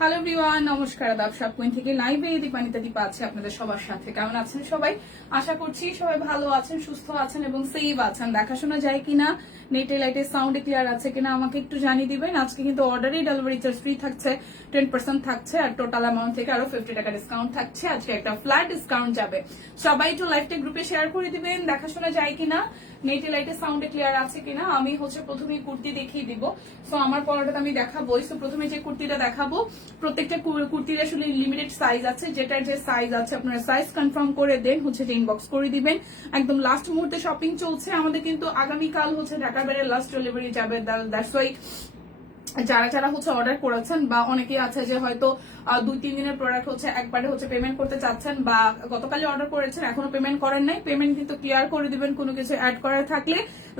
Hello everyone, নমস্কার। আদাব। সব কুইন থেকে লাইভে দীপানিতা দীপা আছে আপনাদের সবার সাথে। কেমন আছেন সবাই? আশা করছি সবাই ভালো আছেন, সুস্থ আছেন এবং সেফ আছেন। দেখাশোনা যায় কিনা, নেটে লাইটে সাউন্ডে ক্লিয়ার আছে কিনা আমাকে একটু জানিয়ে দিবেন। আজকে কিন্তু অর্ডারে ডেলিভারি চার্জ ফ্রি থাকছে, 10% থাকছে, আর টোটাল অ্যামাউন্ট থেকে আরো 50 টাকা ডিসকাউন্ট থাকছে। আজকে একটা ফ্ল্যাট ডিসকাউন্ট যাবে। সবাই একটু লাইভটা গ্রুপে শেয়ার করে দিবেন। দেখাশোনা যায় কিনা, নেটে লাইটে সাউন্ডে ক্লিয়ার আছে কিনা। আমি প্রথমে কুর্তি দেখিয়ে দিব। সো আমার পরাটা আমি দেখাবোই। সো প্রথমে যে কুর্তিটা দেখাবো, প্রত্যেকটা কুর্তির আসলে লিমিটেড সাইজ আছে। যেটার যে সাইজ আছে আপনারা সাইজ কনফার্ম করে দেন, যে ইনবক্স করে দিবেন। একদম লাস্ট মুহূর্তে শপিং চলছে আমাদের, কিন্তু আগামীকাল ঢাকার বাইরে লাস্ট ডেলিভারি যাবে। দ্যাটস ওয়াই যারা যারা অর্ডার করেছেন বা অনেকে আছে যে হয়তো 2-3 দিনের প্রোডাক্ট একবারে পেমেন্ট করতে চাচ্ছেন, বা গতকালই অর্ডার করেছেন এখনো পেমেন্ট করেন নাই, পেমেন্ট কিন্তু ক্লিয়ার করে দিবেন। কোনো কিছু অ্যাড করার থাকলে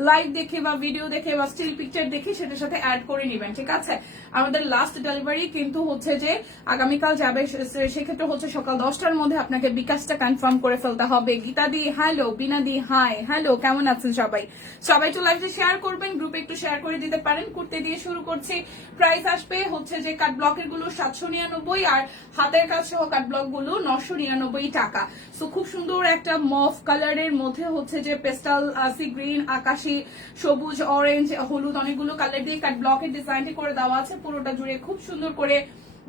লাইভ দেখে বা ভিডিও দেখে বা স্টিল পিকচার দেখে সেটার সাথে অ্যাড করে নিবেন, ঠিক আছে? আমাদের লাস্ট ডেলিভারি কিন্তু যে আগামীকাল যাবে, সেক্ষেত্রে সকাল 10টার মধ্যে আপনাকে বিকাশটা কনফার্ম করে ফেলতে হবে। গীতা দি হ্যালো, বিনা দি হাই, হ্যালো, কেমন আছেন সবাই? সবাই একটু লাইভে শেয়ার করবেন, গ্রুপে একটু শেয়ার করে দিতে পারেন। কুর্তি দিয়ে শুরু করছি। প্রাইস আসবে যে কাট ব্লকের গুলো 799 আর হাতের কাজ সহ কাট ব্লক গুলো 999 টাকা। সো খুব সুন্দর একটা মফ কালারের মধ্যে যে পেস্টাল সি গ্রিন, আকাশি, সবুজ, অরেঞ্জ, হলুদ অনেকগুলো কালার দিয়ে কাট ব্লকের ডিজাইনটি করে দেওয়া আছে। পুরোটা জুড়ে খুব সুন্দর করে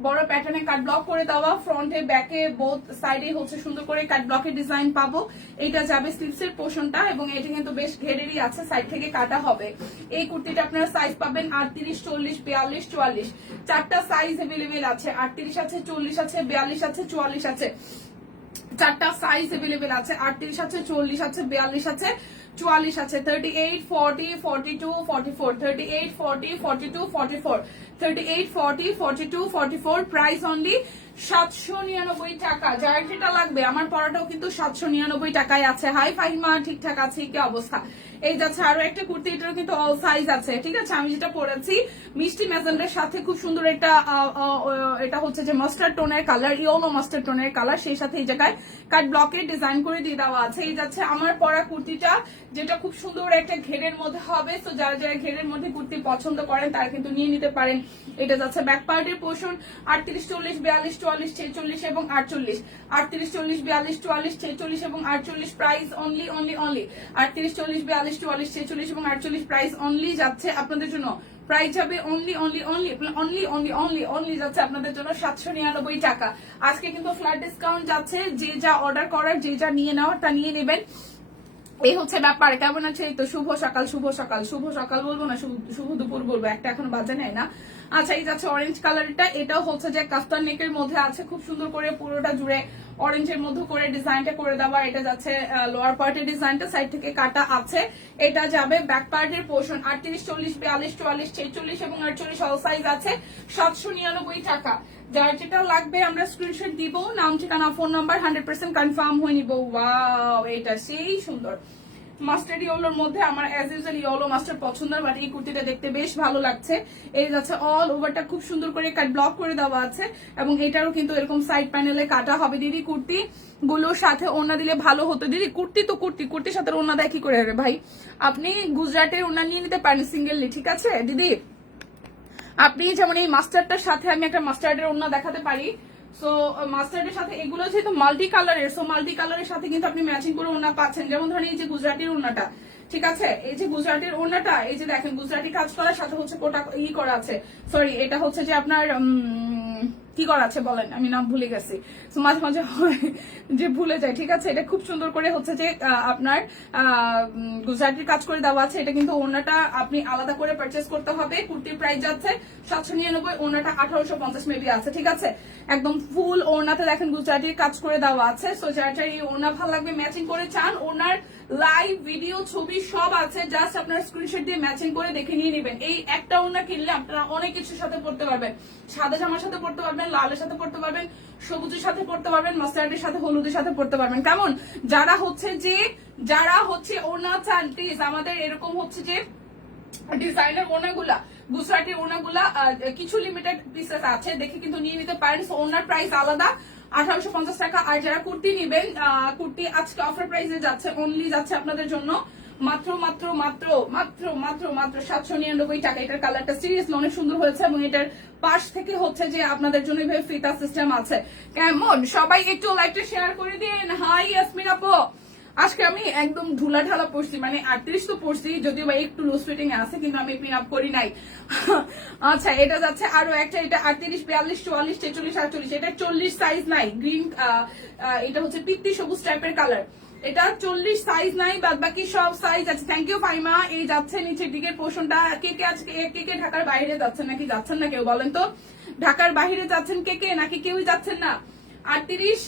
বড় প্যাটার্নে কাট ব্লক করে দেওয়া। ফ্রন্টে ব্যাকে বোথ সাইডে সুন্দর করে কাট ব্লকের ডিজাইন পাবো। এটা যাবে স্লিভস এর পোর্শনটা, এবং এটা কিন্তু বেশ ঘেরেরই আছে, সাইড থেকে কাটা হবে। এই কুর্তিটা আপনারা সাইজ পাবেন 38, 40, 42, 44। চারটা সাইজ এভেলেবেল আছে। 38 আছে, 40 আছে, 42 আছে, 44 আছে। চারটা সাইজ এভেলেবেল আছে। 38 আছে, 40 আছে, 42 আছে, 44 আছে। 38, 40, 42, 44, 38, 40, 42, 44, 38, 40, 42, 44। প্রাইস অনলি 799 টাকা। যার যেটা লাগবে, আমার পরাটাও কিন্তু 799 টাকায় আছে। হাই ফাহিমা, ঠিকঠাক আছে? কি অবস্থা? এই যাচ্ছে আরো একটা কুর্তি, এটারও কিন্তু অল সাইজ আছে, ঠিক আছে? আমি যেটা পরেছি মিষ্টি ম্যাজেন্ডার সাথে খুব সুন্দর একটা এটা যে মাস্টার্ড টোনের কালার, ইয়েলো মাস্টার্ড টোনের কালার, সেই সাথে এই জায়গায় কাট ব্লকের ডিজাইন করে দিয়ে দেওয়া আছে। এই যাচ্ছে আমার পরা কুর্তিটা, যেটা খুব সুন্দর একটা ঘেরের মধ্যে হবে। তো যারা যারা ঘেরের মধ্যে কুর্তি পছন্দ করেন তারা কিন্তু নিয়ে নিতে পারেন। এটা যাচ্ছে ব্যাক পার্টের পোর্শন। 38, 40, 42, 44, 46 এবং 48। 38, 40, 42, 44, 46 এবং 48। প্রাইস অনলি 38, 40, 42, 44, 46 এবং 48। প্রাইস অনলি যাচ্ছে আপনাদের জন্য, প্রাইস যাবে অনলি যাচ্ছে আপনাদের জন্য 799 টাকা। আজকে কিন্তু ফ্ল্যাট ডিসকাউন্ট যাচ্ছে। যে যা অর্ডার করার, যে যা নিয়ে নেওয়ার তা নিয়ে নেবেন। এই ব্যাপার। কেমন আছে? এই তো শুভ সকাল, শুভ সকাল, শুভ সকাল বলবো না, শুভ দুপুর বলবো, একটা এখনো বাজে নাই না। আচ্ছা, এই যাচ্ছে অরেঞ্জ কালারটা। এটাও যে কাস্টার নেকের মধ্যে আছে, খুব সুন্দর করে পুরোটা জুড়ে অরেঞ্জের মধ্যে করে ডিজাইনটা করে দেওয়া। এটা যাচ্ছে লোয়ার পার্টের ডিজাইনটা, সাইড থেকে কাটা আছে। এটা যাবে ব্যাক পার্টের পোর্শন। 38, 40, 42, 44, 46 এবং 48 অল সাইজ আছে। 799 টাকা। যার যেটা লাগবে আমরা স্ক্রিনশট দিব, নাম, ঠিকানা, ফোন নাম্বার 100% কনফার্ম হয়ে নিব। ওয়াও, এটা সেই সুন্দর মাস্টার্ড ইয়েলোর মধ্যে। আমার অ্যাজ ইউজুয়াল ইয়েলো মাস্টার্ড পছন্দ, বাট এই কুর্তিটা দেখতে বেশ ভালো লাগছে। এই যাচ্ছে অল ওভারটা খুব সুন্দর করে কাট ব্লক করে দেওয়া আছে, এবং এটারও কিন্তু এরকম সাইড প্যানেলে কাটা হবে। দিদি কুর্তি গুলোর সাথে ওড়না দিলে ভালো হতো। দিদি কুর্তি তো কুর্তির সাথে ওড়না দেয় কি করে রে ভাই? আপনি গুজরাটের ওড়না নিয়ে নিতে পারেন সিঙ্গেললি, ঠিক আছে দিদি? আপনি যেমন এই মাস্টার্ডটার সাথে আমি একটা মাস্টার্ডের ওড়না দেখাতে পারি। সো মাস্টার্ডের সাথে এগুলো যেহেতু মাল্টি কালারের, সো মাল্টি কালারের সাথে কিন্তু আপনি ম্যাচিং করে ওড়না পাচ্ছেন। যেমন ধরেন এই যে গুজরাটির ওড়নাটা, ঠিক আছে? এই যে গুজরাটির ওড়নাটা, এই যে দেখেন গুজরাটি কাজ করার সাথে কোটা করা আছে। সরি, এটা যে আপনার কি করা আছে বলেন, আমি নাম ভুলে গেছি। মাঝে মাঝে যে ভুলে যায়, ঠিক আছে? এটা খুব সুন্দর করে যে আপনার গুজরাটির কাজ করে দেওয়া আছে। এটা কিন্তু ওড়নাটা আপনি আলাদা করে পারচেস করতে হবে। কুর্তির প্রাইস যাচ্ছে 799, ওড়নাটা 1850 মেবি আছে, ঠিক আছে? একদম ফুল ওড়নাতে দেখেন গুজরাটির কাজ করে দেওয়া আছে। সো যার যার এই ওড়না ভালো লাগবে, ম্যাচিং করে চান, ওড়নার লাইভ ভিডিও ছবি সব আছে। জাস্ট আপনার স্ক্রিনশট দিয়ে ম্যাচিং করে দেখে নিয়ে নেবেন। এই একটা ওড়না কিনলে আপনারা অনেক কিছুর সাথে পড়তে পারবেন। সাদা জামার সাথে পড়তে পারবেন, লালের সাথে পড়তে পারবেন, সবুজের সাথে পড়তে পারবেন, মাস্টার্ডের সাথে, হলুদের সাথে পড়তে পারবেন। কেমন? যারা হচ্ছে ওনা চান প্লিজ আমাদের এরকম হচ্ছে যে ডিজাইনার ওনাগুলা, গুজরাটের ওনাগুলা কিছু লিমিটেড পিসেস আছে, দেখে কিন্তু নিয়ে নিতে পারেন। সো ওনার প্রাইস আলাদা 1850 টাকা। আর যারা কুর্তি নিবেন, কুর্তি আজকে অফার প্রাইসে যাচ্ছে, অনলি যাচ্ছে আপনাদের জন্য মাত্র মাত্র মাত্র মাত্র মাত্র মাত্র 799 টাকা। এটার কালারটা সিরিয়াসলি অনেক সুন্দর হয়েছে এবং এটার পাশ থেকে হচ্ছে যে আপনাদের জন্য এইভাবে ফিতা সিস্টেম আছে। কেমন? সবাই একটু লাইকটা শেয়ার করে দিন। হাই ইয়াসমিন আপু, আজকে আমি একদম ঢুলা ঢালা পড়ছি, মানে 38 তো পড়ছি, যদিও বা একটু লুজ ফিটিং আছে, কিন্তু আমি পিন আপ করি নাই। আচ্ছা, এটা যাচ্ছে আরো একটা, এটা 38, 42, 44, 46, 48, এটা 40 সাইজ নাই, গ্রিন, এটা হচ্ছে পিত্তি সবুজ টাইপের কালার, এটা 40 সাইজ নাই, বাদ বাকি সব সাইজ আছে। Thank you Faima. এই যাচ্ছে নিচের দিকের পোর্শনটা, কে কে আজকে কে ঢাকার বাইরে যাচ্ছেন নাকি যাচ্ছেন না কেউ বলেন তো? ঢাকার বাইরে যাচ্ছেন কে কে, নাকি কেউই যাচ্ছেন না? 38,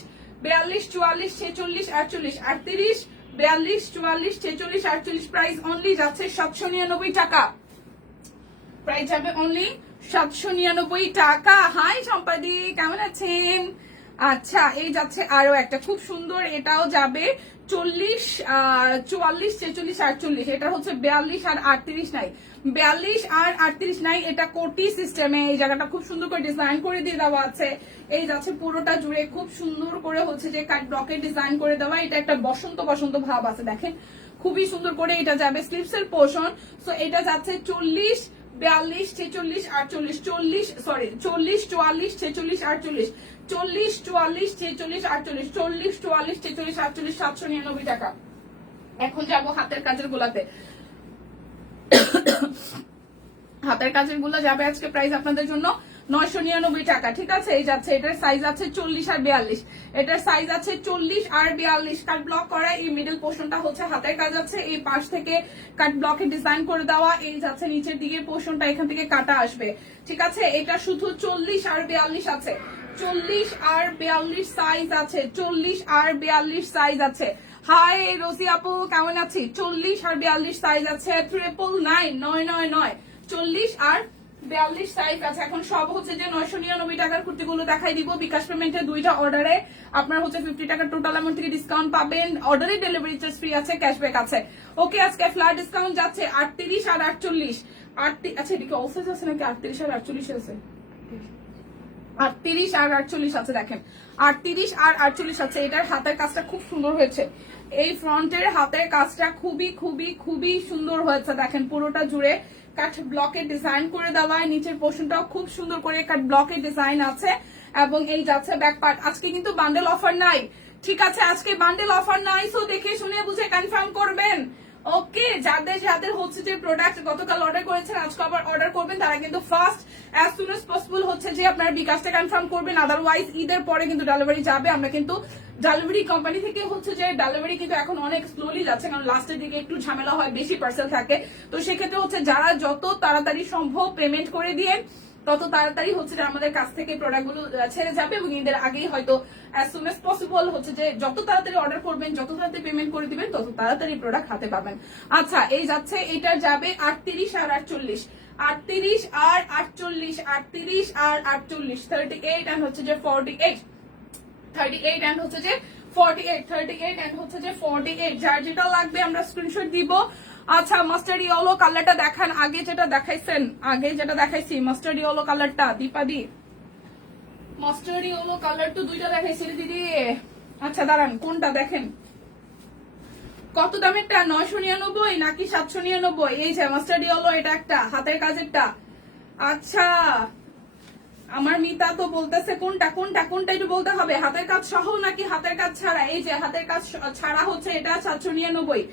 42, 44, 46, 48, 38, 42, 44, 46, 48, প্রাইস অনলি যাচ্ছে 799 টাকা। প্রাইস যাবে অনলি 799 টাকা। হাই সম্পাদি, কেমন আছেন? আচ্ছা, এই যাচ্ছে আরো একটা খুব সুন্দর, এটাও যাবে 40, 44, 46, 48, এটা হচ্ছে 42 আর 38 নাই, 42 আর 38 নাই, এটা কোটি সিস্টেমে এই জায়গাটা খুব সুন্দর করে ডিজাইন করে দিয়ে দেওয়া আছে। এই যাচ্ছে পুরোটা জুড়ে খুব সুন্দর করে হচ্ছে যে কাট ব্লকের ডিজাইন করে দেওয়া, এটা একটা বসন্ত বসন্ত ভাব আছে, দেখেন খুবই সুন্দর করে। এটা যাবে স্লিভস এর পোর্শন। সো এটা যাচ্ছে 40, 42, 46, 48, 40, সরি 40, 44, 46, 48, 40, 44, 46, 48, 40, 44, 46, 48, 799 টাকা। এখন যাব হাতের কাজের গুলাতে। হাতের কাজের গুলো যাবে আজকে প্রাইস আপনাদের জন্য 999 টাকা, ঠিক আছে? এই যাচ্ছে, এটার সাইজ আছে 40 আর 42, এটার সাইজ আছে 40 আর 42, কাট ব্লক করা, এই মিডল পোর্শনটা হচ্ছে হাতের কাজ আছে, এই পাশ থেকে কাট ব্লকে ডিজাইন করে দেওয়া, এই যাচ্ছে নিচের দিকের পোর্শনটা এখান থেকে কাটা আসবে, ঠিক আছে? এটা শুধু 40 আর 42 আছে, 40 আর 42 সাইজ আছে, 40 আর 42 সাইজ আছে। হাই রোজি আপু, কেমন আছি? 40 আর 42 সাইজ আছে, 999, 40 আর 42 সাইজ আছে। এখন সব হচ্ছে যে 999 টাকার কুর্তিগুলো দেখাই দিব। বিকাশ পেমেন্টের দুইটা অর্ডারে আপনার হচ্ছে 50 টাকা টোটাল অ্যামাউন্ট থেকে ডিসকাউন্ট পাবেন, অর্ডারে ডেলিভারি চার্জ ফ্রি আছে, ক্যাশব্যাক আছে। ওকে, আজকে ফ্ল্যাট ডিসকাউন্ট যাচ্ছে 38 আর 48, আচ্ছা এদিকে অল সাইজ আছে নাকি? 38 আর 48 আছে, 38 আর 48 আছে, দেখেন 38 আর 48 আছে। এটার হাতের কাজটা খুব সুন্দর হয়েছে, এই ফ্রন্টের হাতের কাজটা খুবই খুবই খুবই সুন্দর হয়েছে, দেখেন পুরোটা জুড়ে কাট ব্লকের ডিজাইন করে দেওয়া, নিচের পোর্শনটাও খুব সুন্দর করে কাট ব্লকের ডিজাইন আছে। এবং এই যাচ্ছে ব্যাক পার্ট। আজকে কিন্তু বান্ডেল অফার নাই, ঠিক আছে? আজকে বান্ডেল অফার নাই, সো দেখে শুনে বুঝে কনফার্ম করবেন। ওকে, যাদের যাদের হচ্ছে যে প্রোডাক্ট গতকাল অর্ডার করেছেন আজকে আবার অর্ডার করবেন, তারা কিন্তু first as soon as possible হচ্ছে যে আপনারা বিকাশটা কনফার্ম করবেন, আদারওয়াইজ ঈদের পরে কিন্তু ডেলিভারি যাবে। আমরা কিন্তু ডেলিভারি কোম্পানি থেকে হচ্ছে যে ডেলিভারি কিন্তু এখন অনেক স্লোলি যাচ্ছে, কারণ লাস্টের দিকে একটু ঝামেলা হয়, বেশি পার্সেল থাকে। তো সেক্ষেত্রে হচ্ছে যারা যত তাড়াতাড়ি সম্ভব পেমেন্ট করে দিয়ে তত তাড়াতাড়ি হচ্ছে যে আমাদের কাছ থেকে প্রোডাক্ট গুলো ছেড়ে যাবে এবং ঈদের আগেই হয়তো অ্যাজ সুন এজ পসিবল হচ্ছে যে যত তাড়াতাড়ি অর্ডার করবেন, যত তাড়াতাড়ি পেমেন্ট করে দিবেন, তত তাড়াতাড়ি প্রোডাক্ট হাতে পাবেন। আচ্ছা, এই যাচ্ছে, এটা যাবে 38 আর 48, 38 আর 48, 38 আর 48, 38 এন্ড হচ্ছে যে 48, 38 এন্ড হচ্ছে যে 48, 38 এন্ড হচ্ছে যে 48। যার যেটা লাগবে আমরা স্ক্রিনশট দিব। আচ্ছা, মাস্টার্ড ইয়েলো কালারটা দেখান, আগে যেটা দেখাইছেন, আগে যেটা দেখাইছি মাস্টার্ড ইয়েলো কালারটা, দীপাদি মাস্টার্ড ইয়েলো কালার তো দুইটা দেখাইছি দিদি। আচ্ছা দাঁড়ান, কোনটা দেখেন, কত দামেরটা? 999 নাকি 799? এই যে মাস্টার্ড ইয়েলো, এটা একটা হাতের কাজেরটা। আচ্ছা, আমার মিতা তো বলতেছে কোনটা কোনটা কোনটা একটু বলতে হবে, হাতের কাজ সহ নাকি হাতের কাজ ছাড়া? এই যে হাতের কাজ ছাড়া হচ্ছে এটা 799,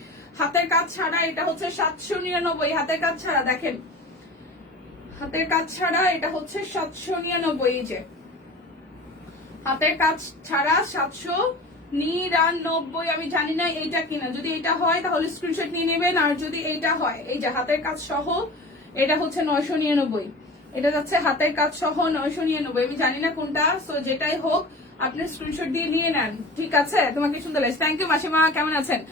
হাতের কাজ ছাড়া এটা হচ্ছে 799, হাতের কাজ ছাড়া দেখেন, হাতের কাজ ছাড়া এটা হচ্ছে 799। এই যে হাতের কাজ ছাড়া 799। আমি জানি না এইটা কিনা, যদি এটা হয় তাহলে স্ক্রিনশট নিয়ে নেবেন, আর যদি এইটা হয়, এই যে হাতের কাজ সহ এটা হচ্ছে 999, এটা যাচ্ছে হাতের কাজ সহ 999। আমি জানি না কোনটা, সো যেটাই হোক আপনি স্ক্রিনশট দিয়ে নিয়ে নেন, ঠিক আছে? তোমাকে সুন্দর লাগছে, থ্যাংক ইউ মাসিমা, কেমন আছেন?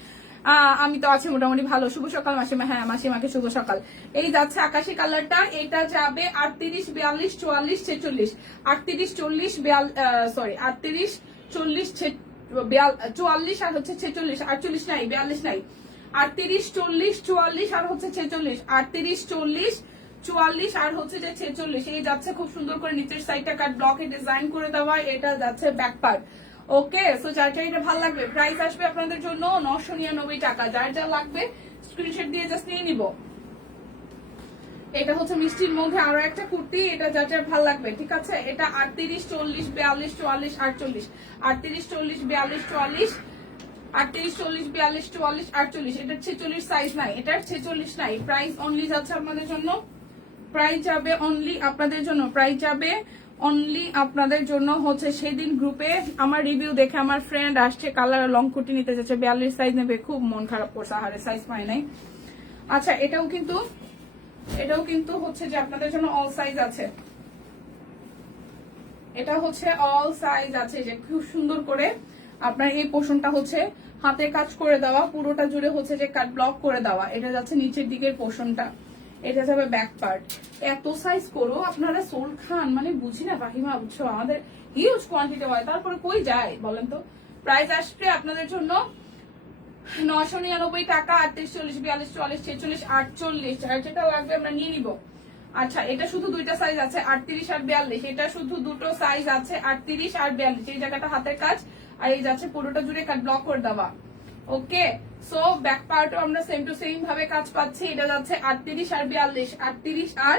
আমি তো আছি মোটামুটি ভালো। শুভ সকাল মাসিমা। হ্যাঁ মাসিমাকে শুভ সকাল। এই যাচ্ছে আকাশি কালারটা, এটা যাবে 38, 42, 44, 46, 38, 40, 38, 40, 44 আর হচ্ছে 46, 48 নাই, 42 নাই, 38, 40, 44 আর হচ্ছে 46, 38, 40, 44 আর হচ্ছে যে 46। এই যাচ্ছে খুব সুন্দর করে নিচের সাইডটা কাট ব্লকে ডিজাইন করে দেওয়া, এটা যাচ্ছে ব্যাক পার্ট। ওকে, সো যার যার এটা ভালো লাগবে, প্রাইস আসবে আপনাদের জন্য 999 টাকা। যার যা লাগবে স্ক্রিনশট দিয়ে জাস্ট নিয়ে নিব। এটা হচ্ছে মিষ্টির মধ্যে আরো একটা কুর্তি, এটা যার যার ভালো লাগবে, ঠিক আছে। এটা 38, 40, 42, 44, 48, 38, 40, 42, 44, 38, 40, 42, 44, 48। এটার 46 সাইজ নাই, এটার 46 নাই। প্রাইস অনলি যাচ্ছে আপনাদের জন্য, প্রাইস যাবে অনলি আপনাদের জন্য, প্রাইস যাবে অনলি আপনাদের জন্য হচ্ছে সেদিন গ্রুপে আমার রিভিউ দেখে আমার ফ্রেন্ড আসছে কালার লং কুর্তি নিতে যাচ্ছে, 42 সাইজ নেবে, খুব মন খারাপ করছে, আহারে সাইজ পায় নাই। আচ্ছা এটাও কিন্তু হচ্ছে যে আপনাদের জন্য অল সাইজ আছে, এটা হচ্ছে অল সাইজ আছে, যে খুব সুন্দর করে আপনার এই পোর্শনটা হচ্ছে হাতে কাজ করে দেওয়া, পুরোটা জুড়ে হচ্ছে যে কাট ব্লক করে দেওয়া। এটা যাচ্ছে নিচের দিকের পোর্শনটা, এটা যাবে ব্যাক পার্ট। এত সাইজ করো আপনারা সোল খান, মানে বুঝি না ফাহিমা, বুঝছো আমাদের হিউজ কোয়ান্টিটি হয়, তারপরে কই যায় বলেন তো। প্রাইস আসবে আপনাদের জন্য 999 টাকা। 38, 40, 42, 44, 46, 48, আর যেটা লাগবে আমরা নিয়ে নিব। আচ্ছা এটা শুধু দুইটা সাইজ আছে, 38 আর 42, এটা শুধু দুটো সাইজ আছে, 38 আর 42। এই জায়গাটা হাতের কাজ আর এই যাচ্ছে পুরোটা জুড়ে কাট ব্লক করে দেওয়া। ওকে, সো ব্যাক পার্টও আমরা সেম টু সেম ভাবে কাজ পাচ্ছি। এটা যাচ্ছে 38 আর 42, 38 আর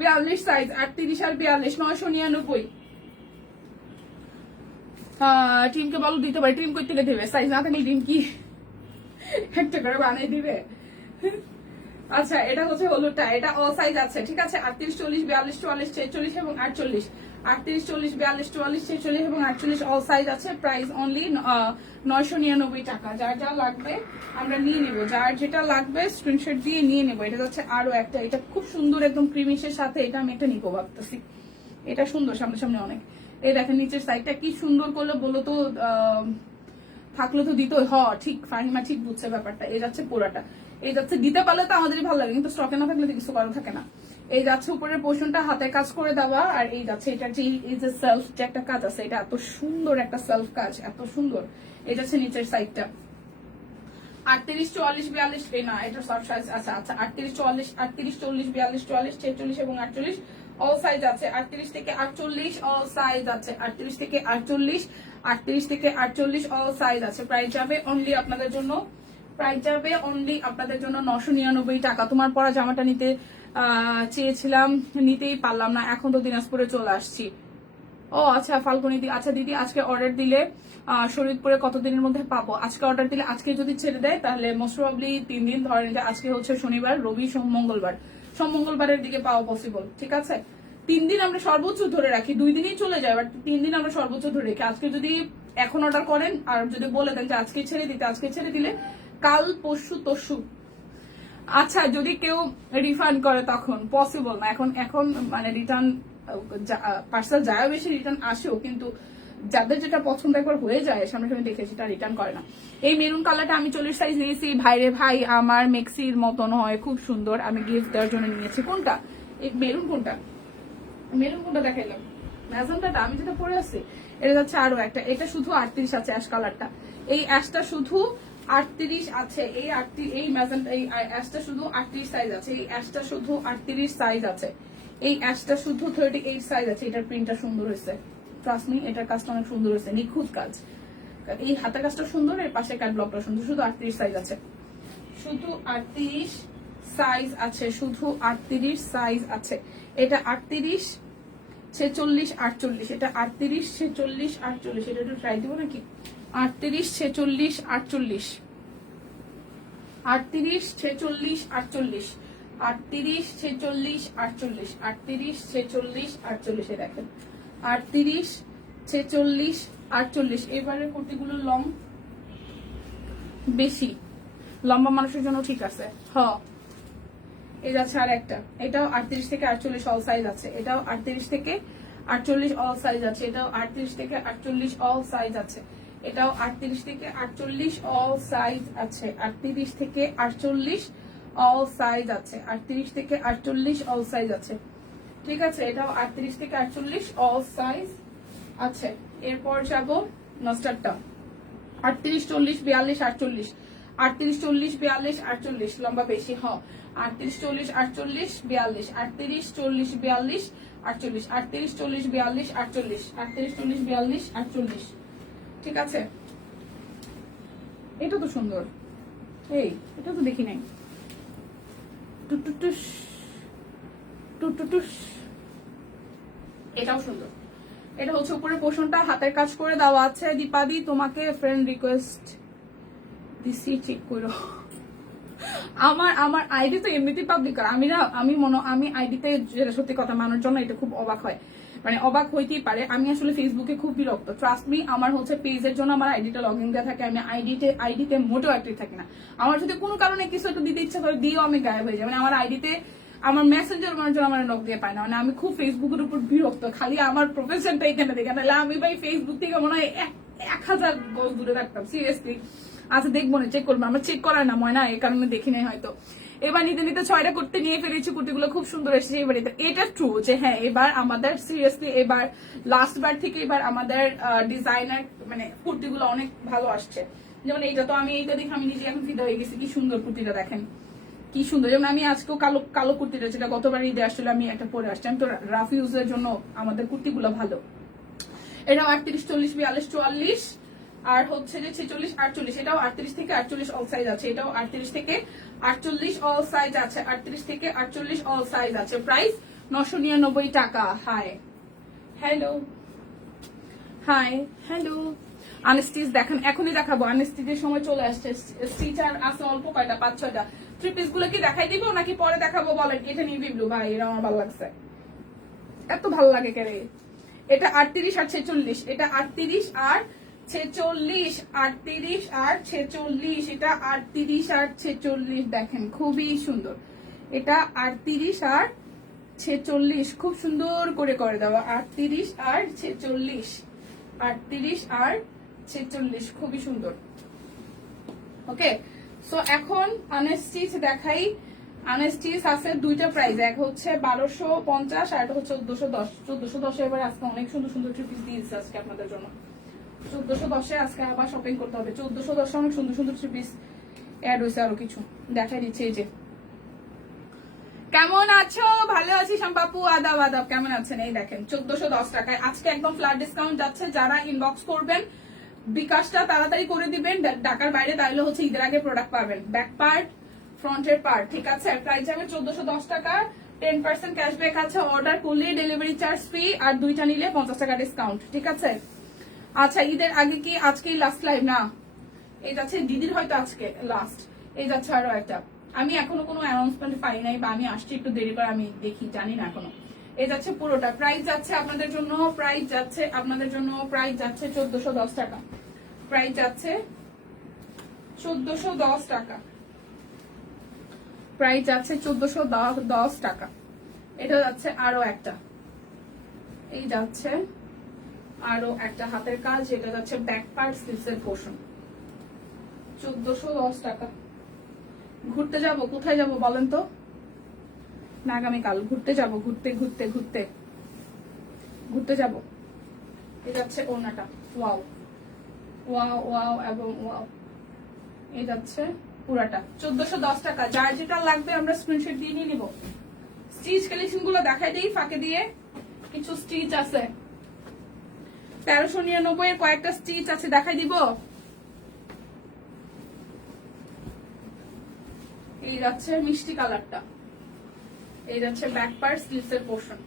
42 সাইজ, 38 আর 42, 999। টিমকে বলো দিতে পারি, টিম করতে দেবে, সাইজ না থাকলে টিম কি একটা করে বানিয়ে দিবে। আচ্ছা এটা হচ্ছে হলুদটা, এটা অল সাইজ আছে, ঠিক আছে। 38, 40, 42, 44, 46 এবং 48, 38, 40, 42, 44, 46 এবং 48 অল সাইজ আছে। প্রাইস অনলি 999 টাকা। যার যা লাগবে আমরা নিয়ে নেবো, যার যেটা লাগবে স্ক্রিনশট দিয়ে নিয়ে নেবো। এটা হচ্ছে আরো একটা, এটা খুব সুন্দর একদম ক্রিমিশের সাথে, এটা আমি একটা নিবো ভাবতেছি, এটা সুন্দর সামনে সামনে অনেক। এই দেখেন নিচের সাইডটা কি সুন্দর করলো বলো তো, থাকলে তো দিত। ঠিক ফাহিমা ঠিক বুঝছে ব্যাপারটা। এই যাচ্ছে পুরাটা, এই যাচ্ছে দিতে পারলে তো আমাদেরই ভালো লাগে, কিন্তু স্টকে না থাকলে তো কিছু করা থাকে না। এই যাচ্ছে উপরের পোর্শনটা হাতে কাজ করে দেওয়া, আর এই যাচ্ছে এটা যে এই যে সেলফ যে একটা কাজ আছে, এটা এত সুন্দর একটা সেলফ কাজ, এত সুন্দর। এই যাচ্ছে নিচের সাইডটা 38, 44, 42, না এটা সব সাইজ আছে। আচ্ছা 38, 40, 38, 40, 42, 44, 46 এবং 48 অল সাইজ আছে। 38 থেকে 48 অল সাইজ আছে, 38 থেকে 48, 38 থেকে 48 অল সাইজ আছে। প্রাইস যাবে অনলি আপনাদের জন্য, প্রাইস যাবে অনলি আপনাদের জন্য 999 টাকা। তোমার পরা জামাটা নিতে চেয়েছিলাম, নিতেই পারলাম না, এখন তো দিনাজপুরে চলে আসছি। ও আচ্ছা ফাল্গুনি দি, আচ্ছা দিদি আজকে অর্ডার দিলে শরীরপুরে কতদিনের মধ্যে পাবো? আজকে অর্ডার দিলে আজকে যদি ছেড়ে দেয় তাহলে মোস্ট প্রবাবলি 3 দিন, ধরেন যে আজকে হচ্ছে শনিবার, রবি, সোম, মঙ্গলবার, সোম মঙ্গলবারের দিকে পাওয়া পসিবল, ঠিক আছে। 3 দিন আমরা সর্বোচ্চ ধরে রাখি, 2 দিনই চলে যায়, বাট 3 দিন আমরা সর্বোচ্চ ধরে রাখি। আজকে যদি এখন অর্ডার করেন আর যদি বলে দেন যে আজকে ছেড়ে দিতে, আজকে ছেড়ে দিলে কাল পরশু তরশু। আচ্ছা যদি কেউ রিফান্ড করে তখন পসিবল না, এখন মানে রিটার্ন পার্সেল যায় বেশি, রিটার্ন আসেও, কিন্তু যাদের যেটা পছন্দ একবার হয়ে যায় সামনে সামনে দেখে সেটা রিটার্ন করে না। এই মেরুন কালারটা আমি 40 সাইজ নিয়েছি, ভাইরে ভাই আমার মেক্সির মতন হয়, খুব সুন্দর, আমি গিফট দেওয়ার জন্য নিয়েছি। কোনটা এই মেরুন, কোনটা মেরুন, কোনটা দেখাইলাম? ম্যাজেন্টাটা আমি যেটা পরে আছি, এটা যাচ্ছে আরো একটা, এটা শুধু 38 আছে, অ্যাশ কালারটা, এই অ্যাশটা শুধু 38 আছে, এই ম্যাজেন্টা, এই অ্যাশটা শুধু 38 সাইজ আছে, এই অ্যাশটা শুধু 38 সাইজ আছে, এই অ্যাশটা শুধু 38 সাইজ আছে। এটার প্রিন্টটা সুন্দর হয়েছে, ট্রাস্ট মি, এটার কাজটা অনেক সুন্দর হয়েছে, নিখুঁত কাজ। এই হাতের কাজটা সুন্দর, এর পাশে ক্যাট ব্লকটা সুন্দর। শুধু 38 সাইজ আছে, শুধু 38 সাইজ আছে, শুধু 38 সাইজ আছে। এটা 38, 46, 48, এটা 38, 46, 48, এটা একটু ট্রাই দিব নাকি? 38, 46, 48, 38, 46, 48, 38, 46, 48, 38, 46, 48, দেখেন 38, 46, 48। এবারের কুর্তিগুলো লং বেশি, লম্বা মানুষের জন্য ঠিক আছে। এই যাচ্ছে আর একটা, এটাও 38 থেকে 48 অল সাইজ আছে, এটাও 38 থেকে 48 অল সাইজ আছে, এটাও 38 থেকে 48 অল সাইজ আছে। এটাও 38 থেকে 48 অল সাইজ আছে, 38 থেকে 48 অল সাইজ আছে, 38 থেকে 48 অল সাইজ আছে, ঠিক আছে। এটাও 38 থেকে 48 অল সাইজ আছে। এরপর যাব মাস্টারটা 38 40 42 48, 38 40 42 48 লম্বা বেশি, হ 38 40 48 42, 38 40 42 48, 38 40 42 48, 38 40 42 48, ঠিক আছে। এটা তো সুন্দর, এই এটা তো দেখি নাই, টুটুটুস টুটুটুস, এটাও সুন্দর। এটা হচ্ছে উপরের পোর্শনটা হাতের কাজ করে দেওয়া আছে। দীপাদি তোমাকে ফ্রেন্ড রিকোয়েস্ট দিছি, চেক করো। আমার আইডি তো এমনিতেই পাবলিক করা, আমি আইডিতে যেটা সত্যি কথা মানুষ জন্য এটা খুব অবাক হয়, মানে অবাক হইতেই পারে। আমি আসলে ফেসবুকে খুব বিরক্ত, ট্রাস্ট মি। আমার হচ্ছে পেজের জন্য আমার আইডিটা লগ ইন দেওয়া থাকে, আমি আইডিতে মোটেও অ্যাক্টিভ থাকি না। আমার যদি কোনো কারণে কিছু একটা দিতে ইচ্ছা করে দিয়েও আমি গায়েব হয়ে যাই, মানে আমার আইডিতে আমার মেসেঞ্জার মানুষজন আমার নক দিয়ে পায় না, মানে আমি খুব ফেসবুকের উপর বিরক্ত। খালি আমার প্রফেশনটা এখানে দেখে, নাহলে আমি ভাই ফেসবুক থেকে মনে হয় 1000 গজ দূরে রাখতাম, সিরিয়াসলি। আচ্ছা দেখবো না, চেক করবো, আমার চেক করার না ময়না, এই কারণে দেখি নাই হয়তো। এবার নিতে নিতে 6টা করতে নিয়ে ফেলেছি, কুর্তিগুলো খুব সুন্দর এসেছে এবারে। এটা ট্রু যে হ্যাঁ এবার আমাদের সিরিয়াসলি এবার লাস্ট বার থেকে এবার আমাদের ডিজাইনার মানে কুর্তিগুলো অনেক ভালো আসছে। যেমন এইটা তো আমি এইটা দেখে আমি নিজে এখন ফিদা হয়ে গেছি, কি সুন্দর কুর্তিটা দেখেন, কি সুন্দর। যেমন আমি আজকেও কালো কালো কুর্তিটা, যেটা গতবার ঈদে আসলে আমি একটা পরে আসছি, আমি তো রাফ ইউজের জন্য আমাদের কুর্তিগুলো ভালো। এটাও 38 40 42 44, আর হচ্ছে যে 46 48, এটাও 38 থেকে 48 অল সাইজ আছে, এটাও 38 থেকে 48 অল সাইজ আছে, 38 থেকে 48 অল সাইজ আছে। প্রাইস 999 টাকা। Hi hello, hi hello. Unstitch দেখেন, এখনই দেখাবো, আনস্টিচের সময় চলে আসছে। স্টিচ আর আছে অল্প কয়টা, 5-6টা। থ্রি পিস গুলো কি দেখাই দিব নাকি পরে দেখাবো বলেন? এটা নিবি ব্লু ভাই, এটা আমার ভালো লাগছে, এত ভালো লাগে কেন। এটা 38 আর 46, এটা 38 আর 46, 38 আর 46, এটা 38 আর 46 দেখেন খুবই সুন্দর। এটা 38 আর 46 খুব সুন্দর করে দেওয়া, 38 আর 46, 38 আর 46 খুবই সুন্দর। ওকে, সো এখন আনস্টিচ দেখাই। আনস্টিচ আছে দুইটা প্রাইস, এক হচ্ছে 1250 আর একটা হচ্ছে 1410। 1410 এবার আজকে অনেক সুন্দর সুন্দর থ্রি পিস দিয়েছে আজকে আপনাদের জন্য। 1410 আজকে আবার শপিং করতে হবে। 1410 অনেক সুন্দর সুন্দর থ্রি পিস অ্যাড হয়েছে, আরো কিছু দেখাই দিচ্ছে। এই যে কেমন আছো? ভালো আছি শাম্পাপু, আদাব আদাব, কেমন আছেন? এই দেখেন 1410 টাকায় আজকে একদম ফ্ল্যাট ডিসকাউন্ট যাচ্ছে। যারা ইনবক্স করবেন বিকাশটা তাড়াতাড়ি করে দিবেন ঢাকার বাইরে, তাহলে হচ্ছে ঈদের আগে প্রোডাক্ট পাবেন। ব্যাক পার্ট, ফ্রন্টের পার্ট, ঠিক আছে। প্রাইস যাবে 1410 টাকা, 10% ক্যাশব্যাক আছে, অর্ডার করলে ডেলিভারি চার্জ ফ্রি, আর দুইটা নিলে 50 টাকা ডিসকাউন্ট, ঠিক আছে। আচ্ছা ঈদের আগে কি আজকেই লাস্ট লাইভ? না, এই যাচ্ছে দিদির হয়তো আজকে লাস্ট, এই যাচ্ছে আরো একটা। আমি এখনো কোনো অ্যানাউন্সমেন্ট পাই নাই, বা আমি আসছি একটু দেরি করে, আমি দেখি জানি না এখনো। এই যাচ্ছে পুরোটা। প্রাইস যাচ্ছে আপনাদের জন্য, প্রাইস যাচ্ছে আপনাদের জন্য, প্রাইস যাচ্ছে 1410 টাকা, প্রাইস যাচ্ছে 1410 টাকা, প্রাইস যাচ্ছে 1410 টাকা। এটা যাচ্ছে আরো একটা, এই যাচ্ছে আরো একটা হাতের কাজ, এটা যাচ্ছে ব্যাক পার্ট স্লিভসের পোর্শন, 1410 টাকা। ঘুরতে যাব, কোথায় যাব বলেন তো? না আগামীকাল ঘুরতে যাব, ঘুরতে ঘুরতে ঘুরতে ঘুরতে যাব। এই যাচ্ছে ওড়নাটা, ওয়াও ওয়াও ওয়াও এবং ওয়াও। এই যাচ্ছে পুরাটা 1410 টাকা। যার যেটা লাগবে আমরা স্ক্রিনশট দিয়ে নিয়ে নিব। স্টিচ কালেকশন গুলো দেখাই দিই ফাঁকে দিয়ে, কিছু স্টিচ আছে 1399 এর কয়েকটা স্টিচ আছে, দেখাই দিব। এই যাচ্ছে মিষ্টি কালারটা, এই যাচ্ছে ব্যাক পার্ট স্লিভসের পোর্শন,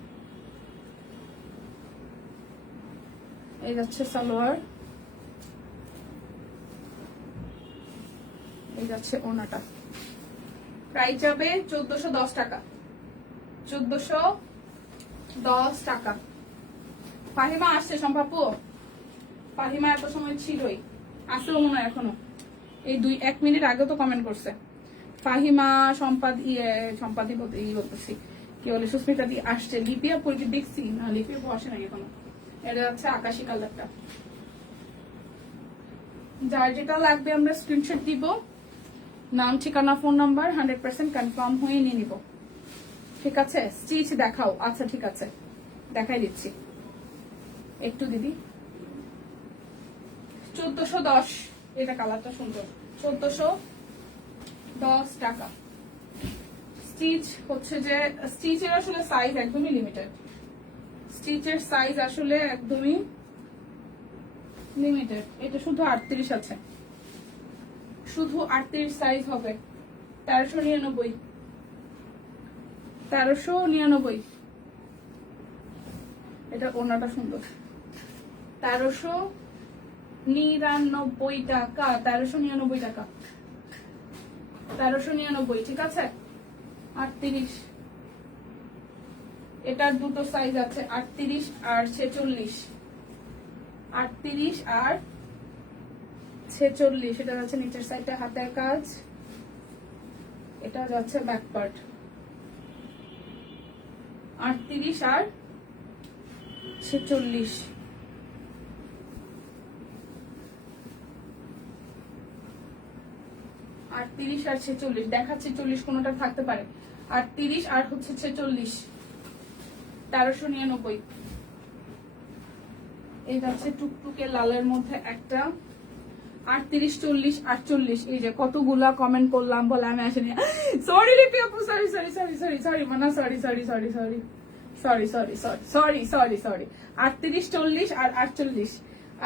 এই যাচ্ছে সালোয়ার, এই যাচ্ছে ওনাটা। প্রাইস যাবে 1410 টাকা, 1410 টাকা। ফাহিমা আসছে সম্ভাব্য, ফাহিমা এত সময় ছিলই, আসেও মনে হয় এখনো, এই 1 মিনিট আগে তো কমেন্ট করছে। ফাহিমা সম্পাদি বলতে বলতেছি কি বলে, সুস্মিতা দিয়ে আসছে। লিপিয়া পরীকে দেখছি না, লিপিয়া বসে নাকি এখনো। এটা হচ্ছে আকাশি কালারটা, যার যেটা লাগবে আমরা স্ক্রিনশট দিব, নাম ঠিকানা ফোন নাম্বার 100% কনফার্ম হয়ে নিয়ে নিব। ঠিক আছে, স্টিচ দেখাও। আচ্ছা ঠিক আছে, দেখাই দিচ্ছি একটু দিদি। 1410, এটা কালারটা সুন্দর, 1410 টাকা। স্টিচ হচ্ছে যে স্টিচের আসলে সাইজ একদমই লিমিটেড, স্টিচের সাইজ আসলে একদমই লিমিটেড। এটা শুধু 38 আছে, শুধু 38 সাইজ হবে। 1399, 1399। এটা ওনাটা সুন্দর, 1399 টাকা, 1399 টাকা, 1399। ঠিক আছে, 38। এটার দুটো সাইজ আছে, 38 আর 46, 38 আর 46। এটা যাচ্ছে নিচের সাইডটা হাতের কাজ, এটা যাচ্ছে ব্যাক পার্ট। 38 আর 46। আর 30 আর 46 দেখাচ্ছে, 40 কোনোটা থাকতে পারে। 38 আর হচ্ছে 46, 1399। এই যাচ্ছে টুকটুকে লালের মধ্যে একটা, 38, 40, 48। এই যে কতগুলা কমেন্ট করলাম বলে আমি আসেনি। সরি রিপি আপু, sorry sorry sorry sorry sorry মানা, sorry sorry sorry sorry sorry sorry sorry sorry sorry sorry. 38, 40 আর 48,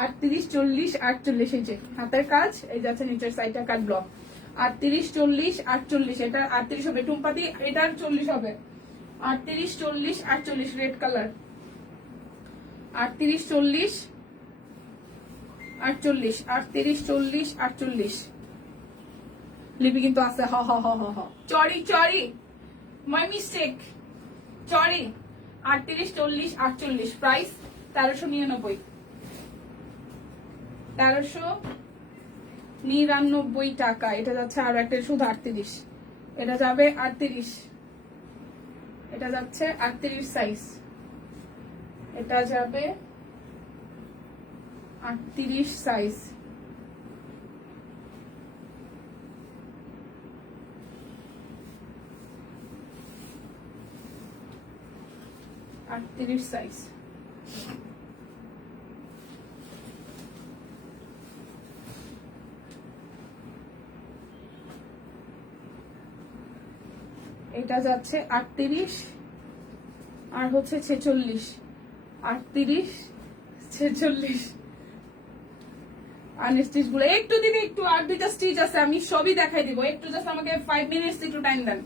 38, 40, 48। এই যে হাতের কাজ, এই যাচ্ছে নিচের সাইডটা কাট ব্লক। 38, 40, 48। এটা 38 হবে টুম্পাতি, এটার 40 হবে। 38, 40, 48 রেড কালার। 38, 40, 48, 38, 40, 48। লিপি কিন্তু আছে, হ হ হ হ হ। চরি চরি, মাই মিস্টেক, চরি। 38, 40, 48। প্রাইস 1399, 1399 টাকা। এটা যাচ্ছে আর একটা শুধু 38, এটা যাবে 38, এটা যাচ্ছে 38 সাইজ, এটা যাবে 38 সাইজ। সাইজ। এটা যাচ্ছে 38 আর হচ্ছে 46, 38, 46। আনস্টিচ গুলো একটু দিদি, একটু আর দুইটা স্টিচ আছে, আমি সবই দেখাই দিব। একটু জাস্ট আমাকে 5 মিনিটস একটু টাইম দেন।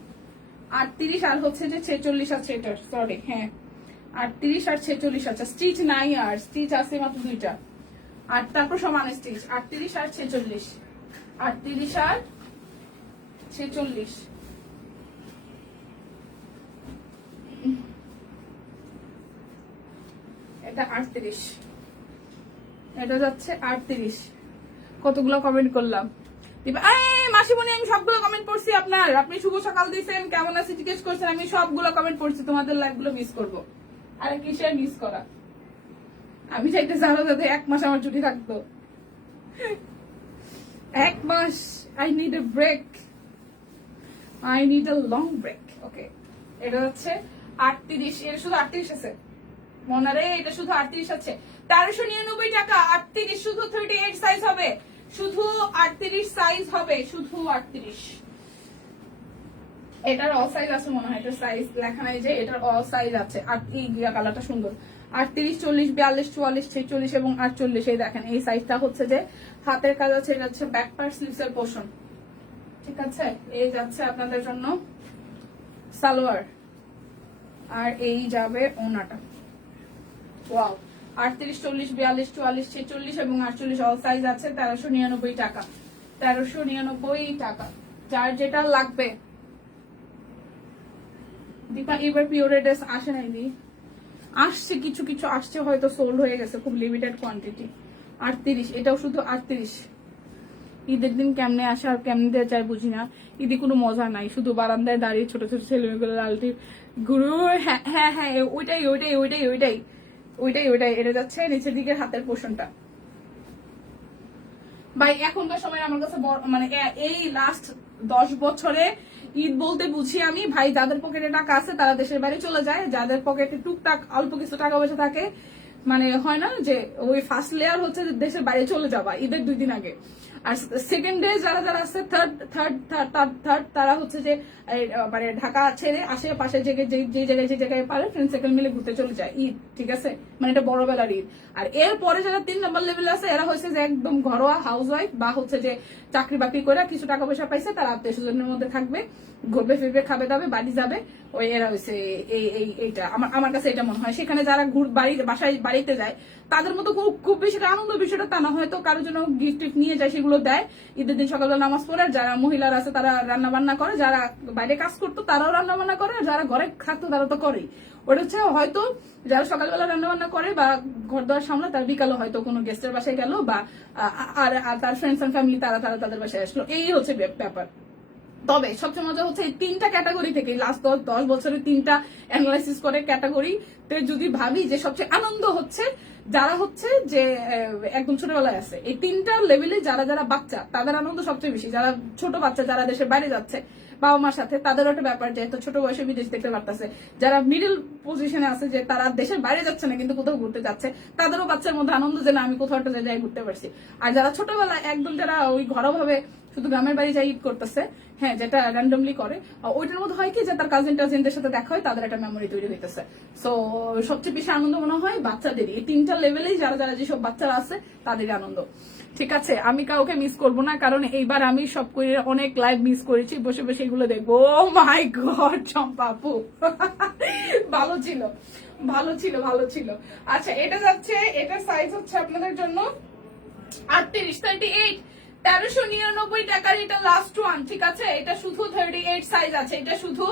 38 আর হচ্ছে যে 46 আছে, এটার সরি, হ্যাঁ 38 আর 46 আছে। স্টিচ নাই, আর স্টিচ আছে মাত্র দুইটা। আর তারপর সমান স্টিচ, 38 আর 46, 38 আর 46। এটা 38, এটা যাচ্ছে 38। কতগুলো কমেন্ট করলাম। আরে মাসিমণি, আমি সবগুলো কমেন্ট পড়ছি আপনার। আপনি শুভ সকাল দিয়েছেন, কেমন আছে জিজ্ঞেস করছেন, আমি সবগুলো কমেন্ট পড়ছি। তোমাদের লাইভ গুলো মিস করবো, আরে কিসের মিস করা। আমি চাইতে জানো যাতে 1 মাস আমার ছুটি থাকতো, 1 মাস। I need a break, I need a long break. Okay, এটা হচ্ছে 38, এর শুধু 38 আছে মনারে, এটা শুধু 38 আছে। 1399 টাকা, 38 শুধু 38 সাইজ হবে, শুধু 38 সাইজ হবে, শুধু 38। এটার অল সাইজ আছে মনে হয়, এটার সাইজ লেখা নাই যে, এটার অল সাইজ আছে। আর এই কালারটা সুন্দর, 38, 40, 42, 44, 46 এবং 48। এই দেখেন এই সাইজটা হচ্ছে যে হাতের কাজ আছে, এটা হচ্ছে ব্যাক পার্ট স্লিভস এর পোর্শন। ঠিক আছে, এই যাচ্ছে আপনাদের জন্য সালোয়ার, আর এই যাবে ওনাটা। ওয়াও, 38, 40, 42, 44, 46 এবং 48 অল সাইজ আছে। 1399 টাকা, 1399 টাকা। যার যেটা লাগবে। দীপা এবার পিওর ড্রেস আসে নাই দি, আসছে কিছু কিছু আসছে, হয়তো সোল্ড হয়ে গেছে, খুব লিমিটেড কোয়ান্টিটি। 38, এটাও শুধু 38। ঈদের দিন কেমনে আসে আর কেমনে দেওয়া যায় বুঝি না। ঈদে কোনো মজা নাই, শুধু বারান্দায় দাঁড়িয়ে ছোট ছোট ছেলেমেয়েগুলো লালটির গুরু। হ্যাঁ হ্যাঁ হ্যাঁ, ওইটাই ওইটাই ওইটাই ওইটাই ওইটাই ওইটাই। এটা যাচ্ছে নিচের দিকের হাতের পোর্শনটা। ভাই এখনকার সময় আমার কাছে মানে এই লাস্ট 10 বছরে ঈদ বলতে বুঝি আমি ভাই যাদের পকেটে টাকা আছে তারা দেশের বাইরে চলে যায়, যাদের পকেটে টুকটাক অল্প কিছু টাকা পয়সা থাকে মানে হয় না যে ওই ফার্স্ট লেয়ার হচ্ছে যে দেশের বাইরে চলে যাবা ঈদের 2 দিন আগে, আর সেকেন্ড ডে যারা যারা আছে থার্ড তারা হচ্ছে যে মানে ঢাকা ছেড়ে আশেপাশে যে জায়গায় পারে ফ্রেন্ড সার্কেল মিলে ঘুরতে চলে যায় ঈদ, ঠিক আছে, মানে এটা বড় বেলার ঈদ। আর এরপরে যারা 3 নম্বর লেভেলে আছে এরা হচ্ছে যে একদম ঘরোয়া হাউস ওয়াইফ বা হচ্ছে যে চাকরি বাকরি করে কিছু টাকা পয়সা পাইছে, তারা আত্মীয় স্বজনের মধ্যে থাকবে, ঘুরবে ফিরবে, খাবে দাবে, বাড়ি যাবে, ওই এরা হচ্ছে এইটা আমার কাছে এটা মনে হয়। সেখানে যারা বাড়িতে যায় তাদের মতো খুব বেশি আনন্দ বিষয়টা তা না, হয়তো কারোর জন্য গিফট টিফট নিয়ে যায়, সেগুলো দেয় ঈদের দিন সকালবেলা নামাজ পড়ে। আর যারা মহিলারা আছে তারা রান্না বান্না করে, যারা বাইরে কাজ করতো তারাও রান্না বান্না করে, আর যারা ঘরে থাকতো তারা তো করেই। ওটা হচ্ছে হয়তো যারা সকালবেলা রান্না বান্না করে বা ঘর দোয়ার সামনে তার বিকালে হয়তো কোনো গেস্টের বাসায় গেল বা আর তার ফ্রেন্ডস এন্ড ফ্যামিলি তারা তাদের বাসায় আসলো, এই হচ্ছে ব্যাপার। তবে সবচেয়ে মজা হচ্ছে এই 3টা ক্যাটাগরি থেকে লাস্ট 10 বছরে 3টা অ্যানালাইসিস করে ক্যাটাগরি যদি ভাবি যে সবচেয়ে আনন্দ হচ্ছে যারা হচ্ছে যে একদম ছোটবেলায় আছে, এই 3টা লেভেলে যারা যারা বাচ্চা তাদের আনন্দ সবচেয়ে বেশি। যারা ছোট বাচ্চা যারা দেশের বাইরে যাচ্ছে বাবা মার সাথে তাদেরও একটা ব্যাপার যে এত ছোট বয়সে বিদেশ দেখতে পারতেছে। যারা মিডল পজিশনে আছে যে তারা দেশের বাইরে যাচ্ছে না কিন্তু কোথাও ঘুরতে যাচ্ছে, তাদেরও বাচ্চার মধ্যে আনন্দ যে না আমি কোথাও একটা জায়গায় ঘুরতে পারছি। আর যারা ছোটবেলায় একদম যারা ওই ঘরোয়াভাবে শুধু গ্রামের বাড়ি যাই ঈদ করতেছে, হ্যাঁ যেটা র্যান্ডমলি করে, ওইটার মধ্যে হয় কি যে তার কাজিন টাজিনদের সাথে দেখা হয়, তাদের একটা মেমোরি তৈরি হইতেছে। সো সবচেয়ে বেশি আনন্দ মনে হয় বাচ্চাদেরই, এই 3টা লেভেলেই যারা যারা যেসব বাচ্চারা আছে তাদেরই আনন্দ। ঠিক আছে, আমি কাউকে মিস করবো না, কারণ এইবার আমি সব করে অনেক লাইভ মিস করেছি, বসে বসে এগুলো দেখবো। ও মাই গড চম্পাপু ভালো ছিল ভালো ছিল ভালো ছিল। আচ্ছা এটা যাচ্ছে, এটার সাইজ হচ্ছে আপনাদের জন্য 38 1399 টাকার, এটা লাস্ট ওয়ান, ঠিক আছে। এটা শুধু 38 সাইজ আছে, এটা শুধু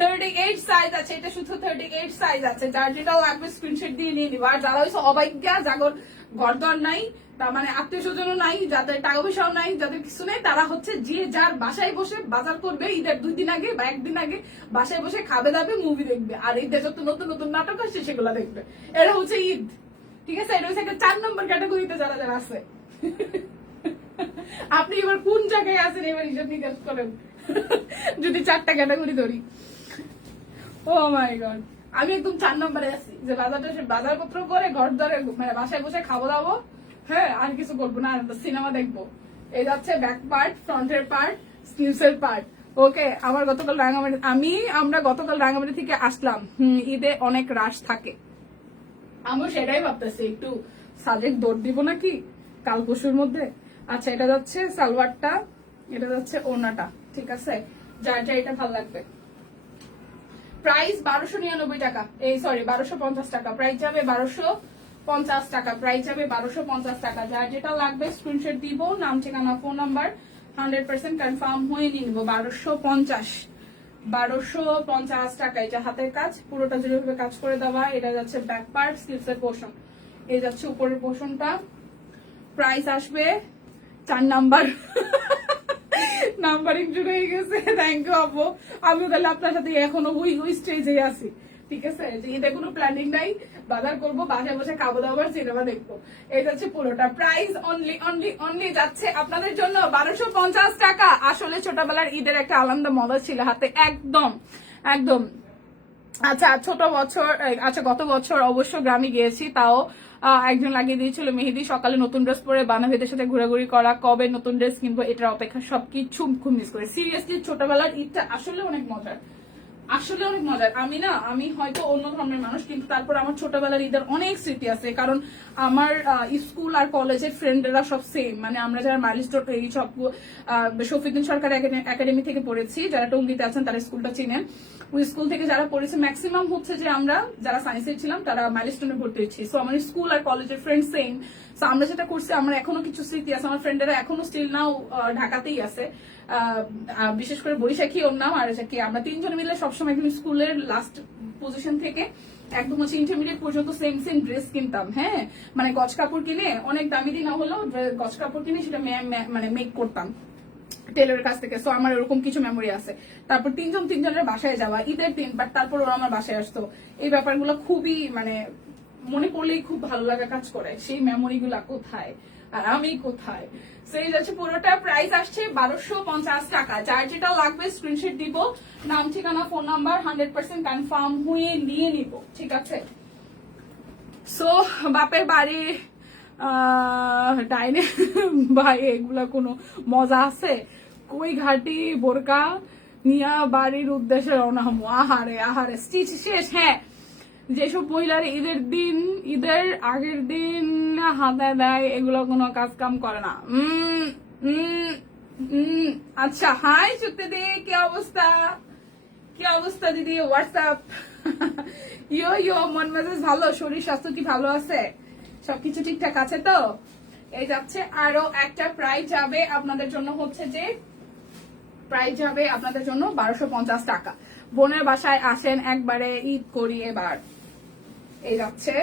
38 সাইজ আছে, এটা শুধু 38 সাইজ আছে। যার যেটা লাগবে স্ক্রিনশট দিয়ে নিয়ে নিবা। আর যারা হচ্ছে অবাজ্ঞা, জাগর ঘরদর নাই, তার মানে আত্মীয় স্বজনও নাই, যাদের টাকা পয়সাও নাই, যাদের কিছু নেই, তারা হচ্ছে যে যার বাসায় বসে বাজার করবে ঈদের 2 দিন আগে বা 1 দিন আগে, বাসায় বসে খাবে দাবে, মুভি দেখবে, আর ঈদের যত নতুন নতুন নাটক আসছে সেগুলো দেখবে। এটা হচ্ছে ঈদ, ঠিক আছে। এটা হচ্ছে একটা 4 নম্বর ক্যাটাগরিতে যারা যারা আছে। আপনি এবার কোন জায়গায় আছেন এবার হিসাব নিকাশ করেন যদি 4টা ক্যাটাগরি ধরি। ও মাই গড, আমি একদম 4 নম্বরে আছি, যে বাজারপত্র করে ঘর ধরে মানে বাসায় বসে খাবো দাবো, হ্যাঁ আর কিছু করবো না, আর সিনেমা দেখবো। এই যাচ্ছে ব্যাক পার্ট, ফ্রন্টের পার্ট, স্লিভসের পার্ট। ওকে, আমরা গতকাল রাঙামাটি থেকে আসলাম। ঈদে অনেক রাশ থাকে, আমি সেটাই ভাবতেছি একটু সাজেক দৌড় দিব নাকি কাল পরশুর মধ্যে। আচ্ছা এটা যাচ্ছে সালোয়ারটা, এটা যাচ্ছে ওড়নাটা, ঠিক আছে, যার যা এটা ভালো লাগবে। প্রাইস 1299 টাকা, এই সরি 1250 টাকা, প্রাইস যাবে 1250 টাকা, প্রাইস যাবে 1250 টাকা। যার যেটা লাগবে স্ক্রিনশট দিব, নাম ঠিকানা ফোন নাম্বার 100% কনফার্ম হয়ে নিয়ে নিবো। 1250 টাকা। এটা হাতের কাজ, পুরোটা যেভাবে কাজ করে দেওয়া। এটা যাচ্ছে ব্যাক পার্ট, স্লিভসের পোর্শন, এই যাচ্ছে উপরের পোর্শনটা। প্রাইস আসবে 4 নাম্বার। নাম্বারিং শুরু হয়ে গেছে, থ্যাংক ইউ আপু। আমি তাহলে আপনার সাথে এখনো ওই স্টেজে আছি, ঠিক আছে, যে এটা কোনো প্ল্যানিং নাই, বাজার করবো, বাসায় বসে খাবো দাবো, সিনেমা দেখবো। এটা হচ্ছে পুরোটা। প্রাইস অনলি যাচ্ছে আপনাদের জন্য 1250 টাকা। আসলে ছোটবেলার ঈদের একটা আলাদা মজা ছিল হাতে, একদম একদম। আচ্ছা গত বছর অবশ্য গ্রামে গিয়েছি, তাও একজন লাগিয়ে দিয়েছিল মেহেদি। সকালে নতুন ড্রেস পরে বান্ধবীদের সাথে ঘোরাঘুরি করা, কবে নতুন ড্রেস কিনবো এটার অপেক্ষা, সবকিছু খুব মিস করে। সিরিয়াসলি ছোটবেলার ঈদটা আসলে অনেক মজার, আসলে অনেক মজার। আমি হয়তো অন্য ধর্মের মানুষ, কিন্তু তারপর আমার ছোটবেলার ঈদের অনেক স্মৃতি আছে, কারণ আমার স্কুল আর কলেজের ফ্রেন্ডরা সব সেম, মানে আমরা যারা মাইলস্টোন এই সব শফিউদ্দিন সরকার একাডেমি থেকে পড়েছি, যারা টঙ্গীতে আছেন তারা স্কুলটা চিনেন। ওই স্কুল থেকে যারা পড়েছে ম্যাক্সিমাম হচ্ছে যে আমরা যারা সায়েন্সের ছিলাম তারা মাইলস্টোনে ভর্তি হয়েছি। সো আমার স্কুল আর কলেজের ফ্রেন্ড সেম। সো আমরা যেটা করছি, আমার এখনো কিছু স্মৃতি আছে, আমার ফ্রেন্ডেরা এখনো স্টিল নাও ঢাকাতেই আছে, বিশেষ করে বৈশাখী ওর নাম আর কি। আমরা 3 জন মিলে সবসময় একদম স্কুলের লাস্ট পজিশন থেকে একদম হচ্ছে ইন্টারমিডিয়েট পর্যন্ত সেম ড্রেস কিনতাম। হ্যাঁ, মানে গজ কাপড় কিনে, অনেক দামি দিন না হলেও গজ কাপড় কিনে সেটা মানে মেক করতাম টেলরের কাছ থেকে। সো আমার এরকম কিছু মেমোরি আছে। তারপর 3 জনের বাসায় যাওয়া ঈদের দিন, বাট তারপর ওরা আমার বাসায় আসতো। এই ব্যাপারগুলো খুবই মানে মনে পড়লেই খুব ভালো লাগা কাজ করে। সেই মেমোরি গুলা কোথায় আর আমি কোথায়। সেই যাচ্ছে পুরোটা প্রাইস আসছে 1250 টাকা। যার যেটা লাগবে স্ক্রিনশট দিব, নাম ঠিকানা ফোন নাম্বার 100% কনফার্ম হয়ে নিয়ে নিব, ঠিক আছে। সো বাপের বাড়ি ডাইনে ভাই এগুলা কোনো মজা আছে? কই ঘাটি বোরকা নিয়া বাড়ির উদ্দেশ্যে রওনা হবো। আহারে আহারে স্টিচ শেষ। হ্যাঁ, যেসব মহিলার ঈদের দিন, ঈদের আগের দিন হাতে দেয়, এগুলো কোনো কাজ কাম করে না। আচ্ছা, হাই চুক্তি দি, কি অবস্থা? কি অবস্থা দিদি? হোয়াটসঅ্যাপ ইয়ো ইয়ো, মন মেজাজ ভালো? শরীর স্বাস্থ্য কি ভালো আছে? সবকিছু ঠিকঠাক আছে তো? এই যাচ্ছে আরো একটা প্রাইস যাবে আপনাদের জন্য, হচ্ছে যে প্রাইস যাবে আপনাদের জন্য 1250 টাকা। বোনের বাসায় আসেন, একবারে ঈদ করি এবার। এই যাচ্ছে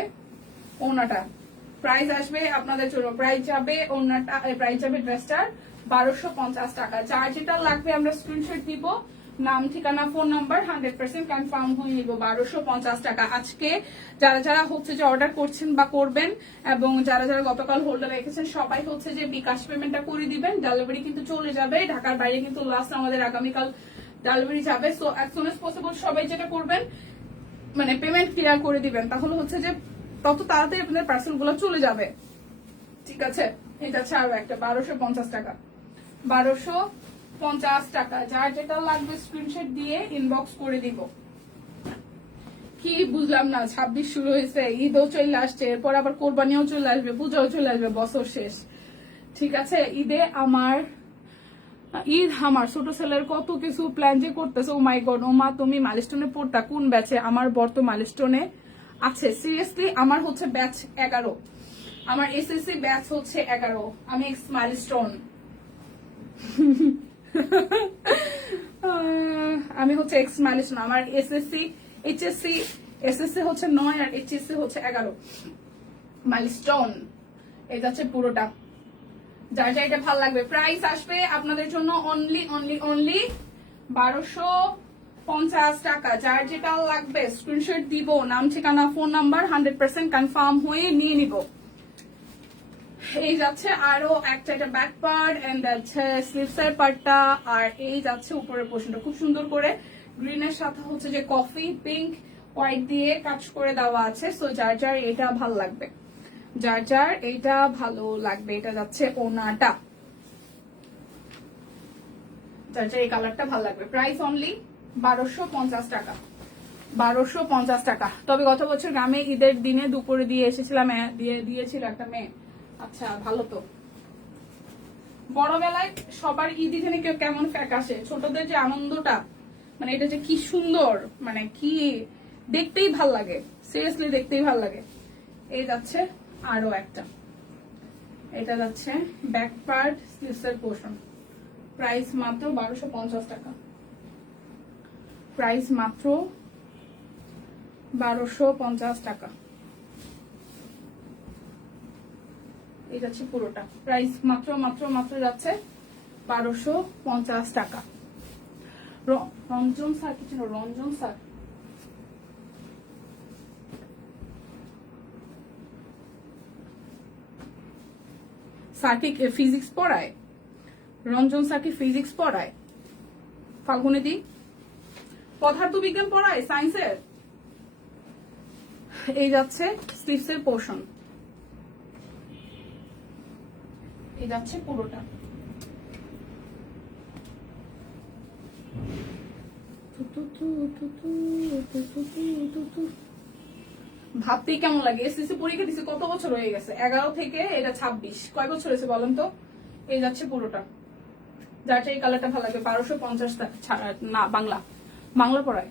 ওনাটা, প্রাইস আসবে আপনাদের জন্য, প্রাইস যাবে ওনাটা, প্রাইস যাবে ড্রেসটার 1250 টাকা। যার যেটা লাগবে আমরা স্ক্রিনশট দিব, নাম ঠিকানা ফোন নাম্বার 100% কনফার্ম হয়ে নিব। 1250 টাকা। আজকে যারা যারা হচ্ছে যে অর্ডার করছেন বা করবেন, এবং যারা যারা গতকাল হোল্ডার রেখেছেন, সবাই হচ্ছে যে বিকাশ পেমেন্টটা করে দিবেন। ডেলিভারি কিন্তু চলে যাবে, ঢাকার বাইরে কিন্তু লাস্ট আমাদের আগামীকাল ডেলিভারি যাবে। So as soon as possible সবাই যেটা করবেন, মানে পেমেন্ট ক্লিয়ার করে দিবেন, তাহলে হচ্ছে যে তত তাড়াতাড়ি আপনাদের পার্সেল গুলো চলে যাবে, ঠিক আছে। এটা হচ্ছে আরো একটা 1250 টাকা। 1250 টাকা। যার যেটা লাগবে স্ক্রিনশট দিয়ে ইনবক্স করে দিব। কি বুঝলাম না, 26 শুরু হয়েছে, ঈদও চলে আসছে, এরপর আবার কোরবানিও চলে আসবে, পূজাও চলে আসবে, বছর শেষ, ঠিক আছে। ঈদে আমার ছোট ছেলের কত কিছু প্ল্যান যে করতেছে। ও মাই গড, ও মা তুমি মাইলস্টোনে পড়তা কোন ব্যাচে? আমার বর তো মাইলস্টোনে আছে। সিরিয়াসলি আমার হচ্ছে ব্যাচ 11, আমার এসএসসি ব্যাচ হচ্ছে 11, আমি এক্স মাইলস্টোন। আমি হচ্ছে এক্স মাইলস্টোন। আমার এসএসসি এসএসসি হচ্ছে 9 আর এইচএসসি হচ্ছে 11 মাইলস্টোন। এটা হচ্ছে পুরোটা। যার যা এটা ভালো লাগবে, প্রাইস আসবে আপনাদের জন্য অনলি 1250 টাকা। যার যেটা লাগবে স্ক্রিনশট দিব, নাম ঠিকানা ফোন নাম্বার 100% কনফার্ম হয়ে নিয়ে নিব। এই যাচ্ছে আরো একটা, এটা ব্যাক পার্ট এন্ড যাচ্ছে স্লিভসের পার্টটা, আর এই যাচ্ছে উপরের পোর্শনটা খুব সুন্দর করে গ্রিনের সাথে হচ্ছে যে কফি পিঙ্ক হোয়াইট দিয়ে কাজ করে দেওয়া আছে। সো যার যার এটা ভালো লাগবে, যার যার এইটা ভালো লাগবে। এটা যাচ্ছে ওনাটা, যার যার এই কালারটা ভালো লাগবে। প্রাইস অনলি 1250 টাকা। 1250 টাকা। তবে গত বছর গ্রামে ঈদের দিনে দুপুরে দিয়ে এসেছিলাম, দিয়েছিল একটা মেয়ে। আচ্ছা, ভালো তো। বড়বেলায় সবার ঈদ এখানে কেমন ফ্যাক আসে, ছোটদের যে আনন্দটা, মানে এটা যে কি সুন্দর, মানে কি দেখতেই ভাল লাগে, সিরিয়াসলি দেখতেই ভাল লাগে। এই যাচ্ছে আরো একটা, এটা যাচ্ছে ব্যাক পার্ট স্লিভসের পোর্শন। প্রাইস মাত্র 1250 টাকা। প্রাইস মাত্র 1250 টাকা। এই যাচ্ছে পুরোটা, প্রাইস মাত্র মাত্র মাত্র যাচ্ছে 1250 টাকা। রঞ্জন স্যার কিছু না, রঞ্জন স্যার কি ফিজিক্স পড়ায়? রঞ্জন স্যার কি ফিজিক্স পড়ায়? ফাল্গুনি দি পদার্থ বিজ্ঞান পড়ায়, সায়েন্সের। এই যাচ্ছে স্লিভসের পোর্শন, এই যাচ্ছে পুরোটা। ভাবতেই কেমন লাগে। এসএসসি পরীক্ষা দিছে কত বছর হয়ে গেছে, 11 থেকে এটা 26, কয় বছর হয়েছে বলেন তো। এই যাচ্ছে পুরোটা। যার এই কালারটা ভালো লাগে 1250 না। বাংলা পড়ায়।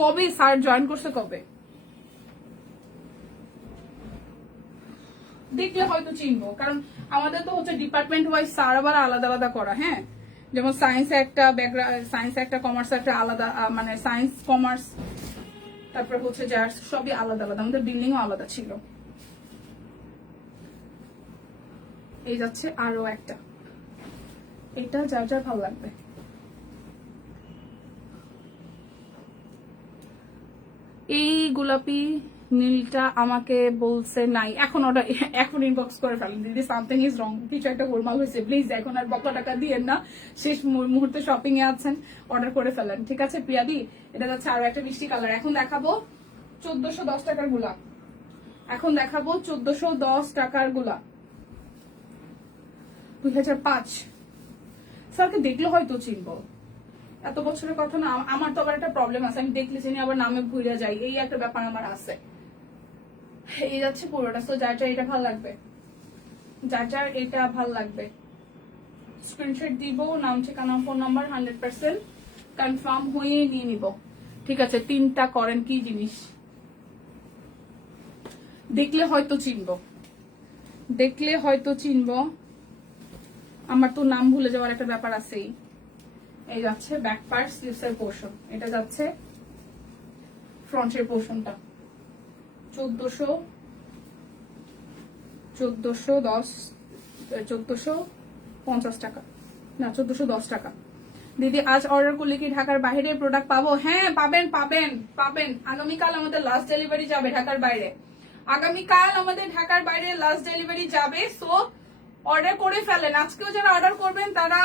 কবে স্যার জয়েন করছে, কবে? দেখলে হয়তো চিনবো, কারণ আমাদের তো হচ্ছে ডিপার্টমেন্ট ওয়াইজ স্যার আবার আলাদা আলাদা করা। হ্যাঁ, যেমন সায়েন্সে একটা ব্যাকগ্রাউন্ড, সায়েন্সে একটা, কমার্সে একটা আলাদা, মানে সায়েন্স কমার্স, তারপর হচ্ছে যার সবই আলাদা আলাদা, আমাদের বিল্ডিংও আলাদা ছিল। এই যাচ্ছে আরো একটা, এটা যার যার ভালো লাগবে। এই গোলাপি নীলটা আমাকে বলছে নাই, এখন অর্ডার, এখন ইনবক্স করে ফেলেন দিদি, সামথিং ইজ রং, কিছু একটা গোলমাল হয়েছে, প্লিজ এখন আর বকা টাকা দিয়েন না, শেষ মুহূর্তে শপিং এ আছেন, অর্ডার করে ফেলেন, ঠিক আছে প্রিয়াদি। এটা যাচ্ছে আরো একটা মিষ্টি কালার। এখন দেখাবো 1410 টাকার গুলা, এখন দেখাবো 1410 টাকার গুলা, 2005। স্যারকে দেখলে হয়তো চিনবো, এত বছরের কথা না। আমার তো আবার একটা প্রবলেম আছে, আমি দেখলে চিনি আবার নামে ভুলে যাই, এই একটা ব্যাপার আমার আছে। এই যাচ্ছে পুরোটা, তো যার যার এটা ভালো লাগবে, যার যার এটা ভালো লাগবে স্ক্রিনশট দিব, নাম ঠিকানা ফোন নাম্বার 100% কনফার্ম হয়ে নিয়ে নিব, ঠিক আছে। 3টা করেন কি জিনিস, দেখলে হয়তো চিনবো, দেখলে হয়তো চিনবো, আমার তো নাম ভুলে যাওয়ার একটা ব্যাপার আছেই। এই যাচ্ছে ব্যাক পার্ট, স্লিভস এর পোর্শন, এটা যাচ্ছে ফ্রন্টের পোর্শনটা, 1450 টাকা, না 1410 টাকা। দিদি আজ অর্ডার করলে কি ঢাকার বাইরে প্রোডাক্ট পাবো? হ্যাঁ পাবেন পাবেন পাবেন, আগামীকাল আমাদের লাস্ট ডেলিভারি যাবে ঢাকার বাইরে, আগামীকাল আমাদের ঢাকার বাইরে লাস্ট ডেলিভারি যাবে, সো অর্ডার করে ফেলেন। আজকেও যারা অর্ডার করবেন তারা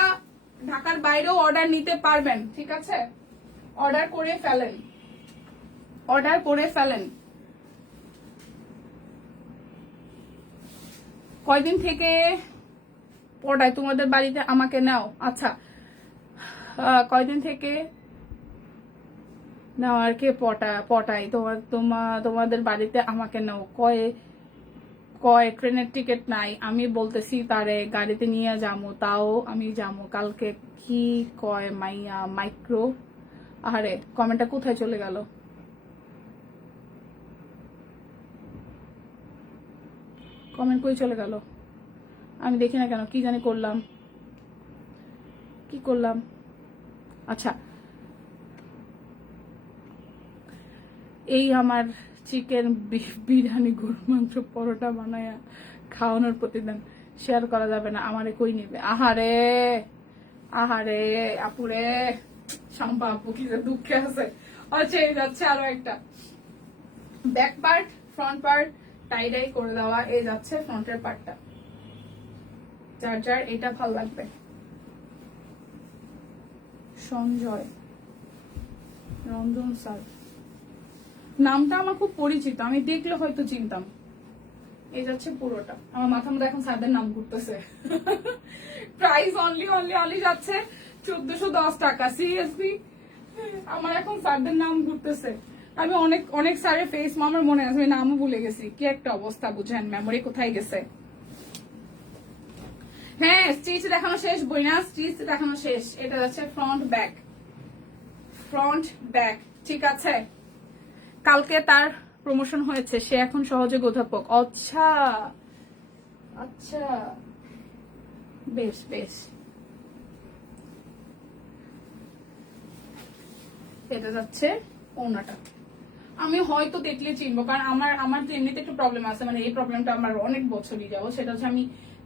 ঢাকার বাইরেও অর্ডার নিতে পারবেন, ঠিক আছে, অর্ডার করে ফেলেন, অর্ডার করে ফেলেন। কয়দিন থেকে পড়ায় তোমাদের বাড়িতে আমাকে নাও? আচ্ছা, কয়দিন থেকে নাও আর কে পটাই তোমাদের বাড়িতে আমাকে নাও? কয় ট্রেনের টিকিট নাই, আমি বলতেছি তারে গাড়িতে নিয়ে যাবো, তাও আমি যাবো কালকে। কি কয় মাইয়া মাইক্রো, আরে কমেন্টটা কোথায় চলে গেল? কমেন্ট কই চলে গেল? আমি দেখি না কেন, কি জানি করলাম, কি করলাম। আচ্ছা, এই আমার চিকেন বিরিয়ানি, গরুর মাংস, পরোটা বানায়া খাওয়ানোর প্রতিদিন শেয়ার করা যাবে না, আমারে কই নিবে? আহারে আহারে আপুরে, শাম্পা আপু কি যে দুঃখে আছে। আচ্ছা, এই যাচ্ছে আরো একটা ব্যাক পার্ট, ফ্রন্ট পার্ট টাই ডাই করে দেওয়া, এই যাচ্ছে ফ্রন্টের পার্টটা, যার যার এটা ভালো লাগবে। সঞ্জয় রঞ্জন স্যার, নামটা আমার খুব পরিচিত, আমি দেখলে হয়তো চিনতাম। এই যাচ্ছে পুরোটা, আমার মাথার মধ্যে এখন স্যারদের নাম ঘুরতেছে। প্রাইস অনলি অনলি অনলি যাচ্ছে 1410 টাকা, সিরিয়াসলি আমার এখন স্যারদের নাম ঘুরতেছে। আমি অনেক অনেক স্যারের ফেস আমার মনে আছে, আমি নামও ভুলে গেছি, কি একটা অবস্থা বুঝেন, মেমোরি কোথায় গেছে। হ্যাঁ স্টিচ দেখানো শেষ, বইনা স্টিচ দেখানো শেষ। এটা যাচ্ছে ফ্রন্ট ব্যাক, ফ্রন্ট ব্যাক, ঠিক আছে। কালকে তার প্রমোশন হয়েছে, সে এখন সহযোগী অধ্যাপক। আচ্ছা আচ্ছা, বেশ বেশ। এটা যাচ্ছে ওনাটা, আমি হয়তো দেখলে চিনবো, কারণ আমার তো এমনিতে একটু প্রবলেম আছে, মানে এই প্রবলেমটা আমার অনেক বছরই যাবো, সেটা হচ্ছে আমি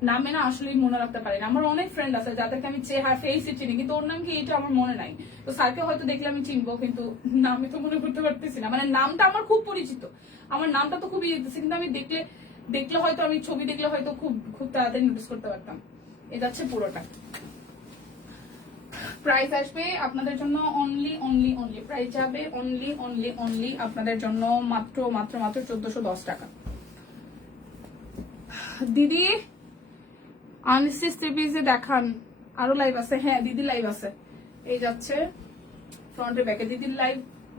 নামে না আসলে মনে রাখতে পারি না। আমার অনেক ফ্রেন্ড আছে যাদেরকে আমি চেহারা ফেসে চিনি, কিন্তু ওর নাম কি এটা আমার মনে নাই। তো স্যারকে হয়তো দেখলে আমি চিনবো, কিন্তু নামে তো মনে করতে পারতেছি না, মানে নামটা আমার খুব পরিচিত, আমার নামটা তো খুবই ইজি, কিন্তু আমি দেখলে হয়তো, আমি ছবি দেখলে হয়তো খুব খুব তাড়াতাড়ি নোটিস করতে পারতাম। এটা হচ্ছে পুরোটা। প্রাইস আসবে আপনাদের জন্য অনলি অনলি অনলি, প্রাইস যাবে অনলি অনলি অনলি আপনাদের জন্য মাত্র মাত্র মাত্র 1410 টাকা। দিদি আনসিস থ্রি দেখান, আরো লাইভ আছে? হ্যাঁ দিদি লাইভ আছে, এই যাচ্ছে ফ্রন্টে ব্যাকে। দিদির লাইভ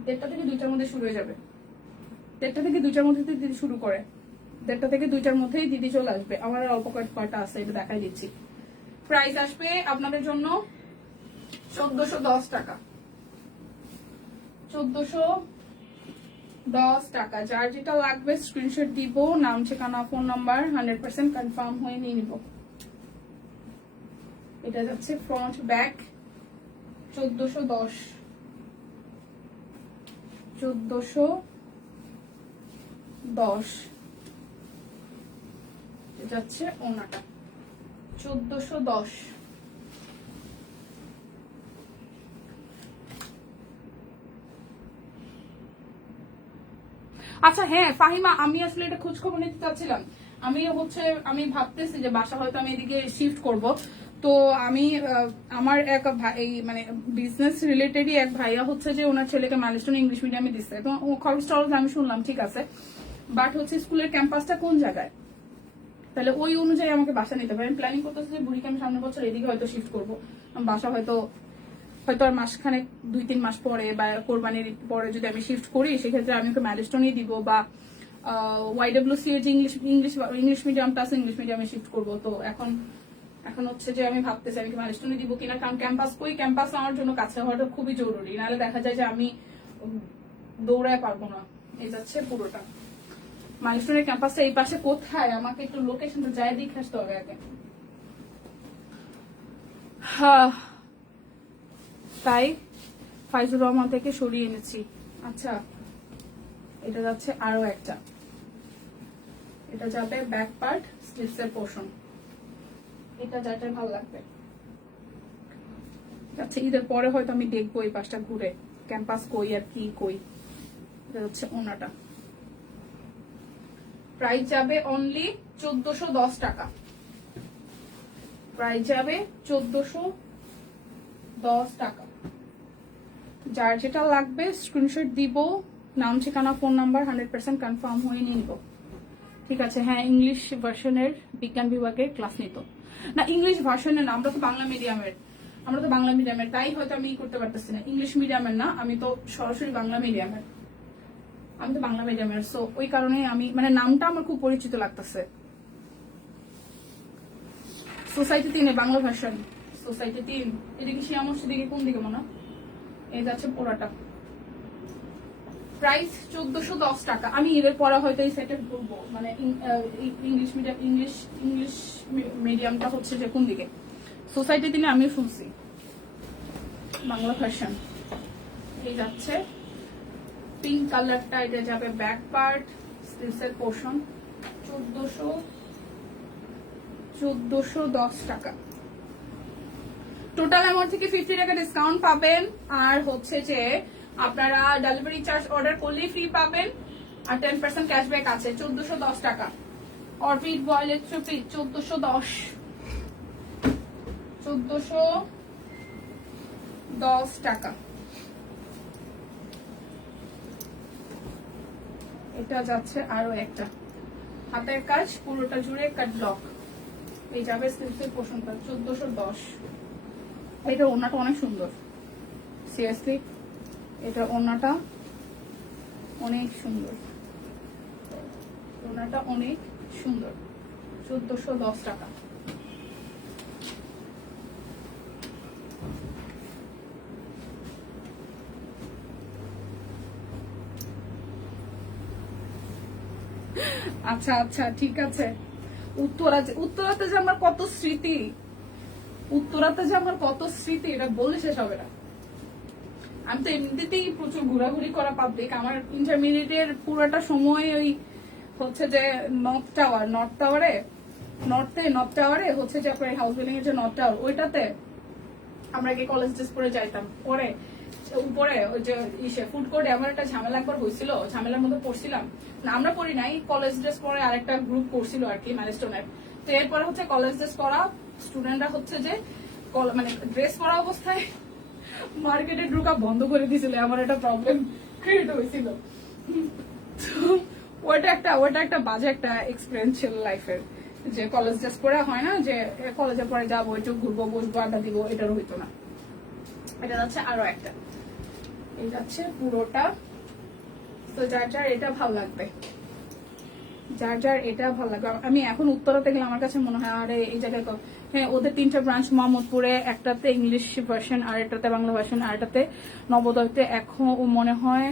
1:30 থেকে 2টার মধ্যে শুরু হয়ে যাবে, 1:30 থেকে 2টার মধ্যে দিদি শুরু করে, 1:30 থেকে 2টার মধ্যেই দিদি চলে আসবে। আমার আর অল্প কয়টা আছে, এটা দেখাই দিচ্ছি। প্রাইস আসবে আপনাদের জন্য 1410 টাকা, 1410 টাকা। যার যেটা লাগবে স্ক্রিনশট দিব, নাম ঠিকানা ফোন নাম্বার 100% কনফার্ম হয়ে নিয়ে নিব। এটা যাচ্ছে ফ্রন্ট ব্যাক 1410, 1410 যাচ্ছে ওনাটা 1410। আচ্ছা হ্যাঁ ফাহিমা, আমি আসলে এটা খোঁজ খবর নিতে চাচ্ছিলাম। আমি ভাবতেছি যে বাসা হয়তো আমি এদিকে শিফট করব। তো আমি আমার এক এই মানে বিজনেস রিলেটেডই এক ভাইয়া হচ্ছে যে ওনার ছেলেকে মাইলস্টোন ইংলিশ মিডিয়ামে দিচ্ছে। তো খরচ টরচ আমি শুনলাম ঠিক আছে, বাট হচ্ছে স্কুলের ক্যাম্পাসটা কোন জায়গায়, তাহলে ওই অনুযায়ী আমাকে বাসা নিতে হবে। আমি প্ল্যানিং করতেছি যে বুড়িকে আমি সামনের বছর এদিকে হয়তো শিফট করবো। বাসা হয়তো আর মাসখানেক 2-3 মাস পরে বা কোরবানির পরে যদি আমি শিফট করি, সেক্ষেত্রে আমি ওকে মাইলস্টোনই দিব, বা ওয়াইডব্লিউসি যে ইংলিশ মিডিয়ামটা আছে ইংলিশ মিডিয়ামে শিফট করবো। তো এখন হচ্ছে যে আমি ভাবতেছি আমি কি মাইলস্টোনে দিব কিনা, কারণ ক্যাম্পাস আমার জন্য কাছে হওয়াটা খুবই জরুরি, নাহলে দেখা যায় যে আমি দৌড়ায় পারবো না। এই যাচ্ছে পুরোটা মাইলস্টোনের ক্যাম্পাসটা এই পাশে কোথায়, আমাকে একটু লোকেশনটা যাই দেখে আসতে হবে আগে। তাই ফাইজুর রহমান থেকে সরিয়ে এনেছি। আচ্ছা এটা যাচ্ছে আরো একটা, এটা যাবে ব্যাক পার্ট স্লিভস এর পোর্শন, এটা যাতে ভালো লাগবে। আচ্ছা ঈদের পরে হয়তো আমি দেখবো এই পাশটা ঘুরে ক্যাম্পাস কই আর কি কই। এটা হচ্ছে ওনাটা, প্রাইস যাবে অনলি 1410 টাকা। প্রাইস যাবে 1410 টাকা। যার যেটা লাগবে স্ক্রিনশট দিব, নাম ঠিকানা ফোন নাম্বার 100% কনফার্ম হয়ে নিয়ে নিব। ঠিক আছে। হ্যাঁ ইংলিশ ভার্সনের বিজ্ঞান বিভাগের ক্লাস নিত না, ইংলিশ ভার্সনের না, আমরা তো বাংলা মিডিয়ামের, তাই হয়তো আমি করতে পারতেছি না। ইংলিশ মিডিয়ামের না, আমি তো সরাসরি বাংলা মিডিয়ামের, সো ওই কারণে আমি মানে নামটা আমার খুব পরিচিত লাগতেছে। সোসাইটি 3 বাংলা ভার্সন, সোসাইটি 3 এদিকে শিয়ামর্শি দিকে কোন দিকে মনে এই যাচ্ছে পোড়াটা। প্রাইস 1410 টাকা। আমি এর পরে হয়তো এই সেটে করবো, মানে ইংলিশ মিডিয়ামটা হচ্ছে যে কোন দিকে সোসাইটি দিনে আমিও শুনছি বাংলা ভার্সন। এই যাচ্ছে পিঙ্ক কালারটা, এটা যাবে ব্যাক পার্ট স্লিভস এর পোর্শন, 1410 টাকা। টোটাল অ্যামাউন্ট থেকে 50 টাকা ডিসকাউন্ট পাবেন, আর হচ্ছে যে আপনারা ডেলিভারি চার্জ অর্ডার করলেই ফ্রি পাবেন, আর 10% ক্যাশব্যাক আছে। 1410 টাকা। অরবিট বয়েলের ট্রিপি 1410 টাকা। এটা যাচ্ছে আরো একটা হাতের কাজ, পুরোটা জুড়ে কাট ব্লক, এই যাবে স্লিভসের পোর্শনটা 1410। এটা ওড়নাটা অনেক সুন্দর, সিরিয়াসলি এটা ওড়নাটা অনেক সুন্দর, ওড়নাটা অনেক সুন্দর। 1410 টাকা। আচ্ছা আচ্ছা ঠিক আছে। উত্তরাতে যে আমার কত স্মৃতি, এটা বলে শেষ হবে না। আমি তো এমনিতেই প্রচুর ঘোরাঘুরি করা পাবলিক। আমার ইন্টারমিডিয়েটের পুরোটা সময় ওই হচ্ছে যে নর্থ টাওয়ারে হচ্ছে যে আপনার হাউস বিল্ডিং এর যে নর্থ টাওয়ার, ওইটাতে আমরা গিয়ে কলেজ ড্রেস পরে যাইতাম। পরে উপরে ওই যে ফুড কোর্টে আমার একটা ঝামেলা একবার হয়েছিল, ঝামেলার মধ্যে পড়ছিলাম না, আমরা পড়ি নাই, কলেজ ড্রেস পরে আরেকটা গ্রুপ করছিল আর কি মাইলস্টোনের। তো এরপরে হচ্ছে কলেজ ড্রেস পরা স্টুডেন্টরা হচ্ছে যে মানে ড্রেস পরা অবস্থায় মার্কেটে ঢোকা বন্ধ করে দিয়েছিল, আমার একটা প্রবলেম ক্রিয়েট হয়েছিল। ওটা একটা বাজে একটা এক্সপিরিয়েন্স ছিল লাইফের, যে কলেজ ড্রেস পরে হয় না যে কলেজে পরে যাবো একটু ঘুরবো বসবো আড্ডা দিব, এটার হইতো না। এটা যাচ্ছে আরো একটা, এই যাচ্ছে পুরোটা। তো যার এটা ভালো লাগবে, আমি এখন উত্তরাতে গেলে আমার কাছে মনে হয় আরে এই জায়গায় হ্যাঁ ওদের 3টা ব্রাঞ্চ, মোহাম্মদপুরে একটাতে ইংলিশ ভার্সন, আর একটাতে বাংলা ভার্সন, আর একটাতে নবোদয়তে। এখন মনে হয়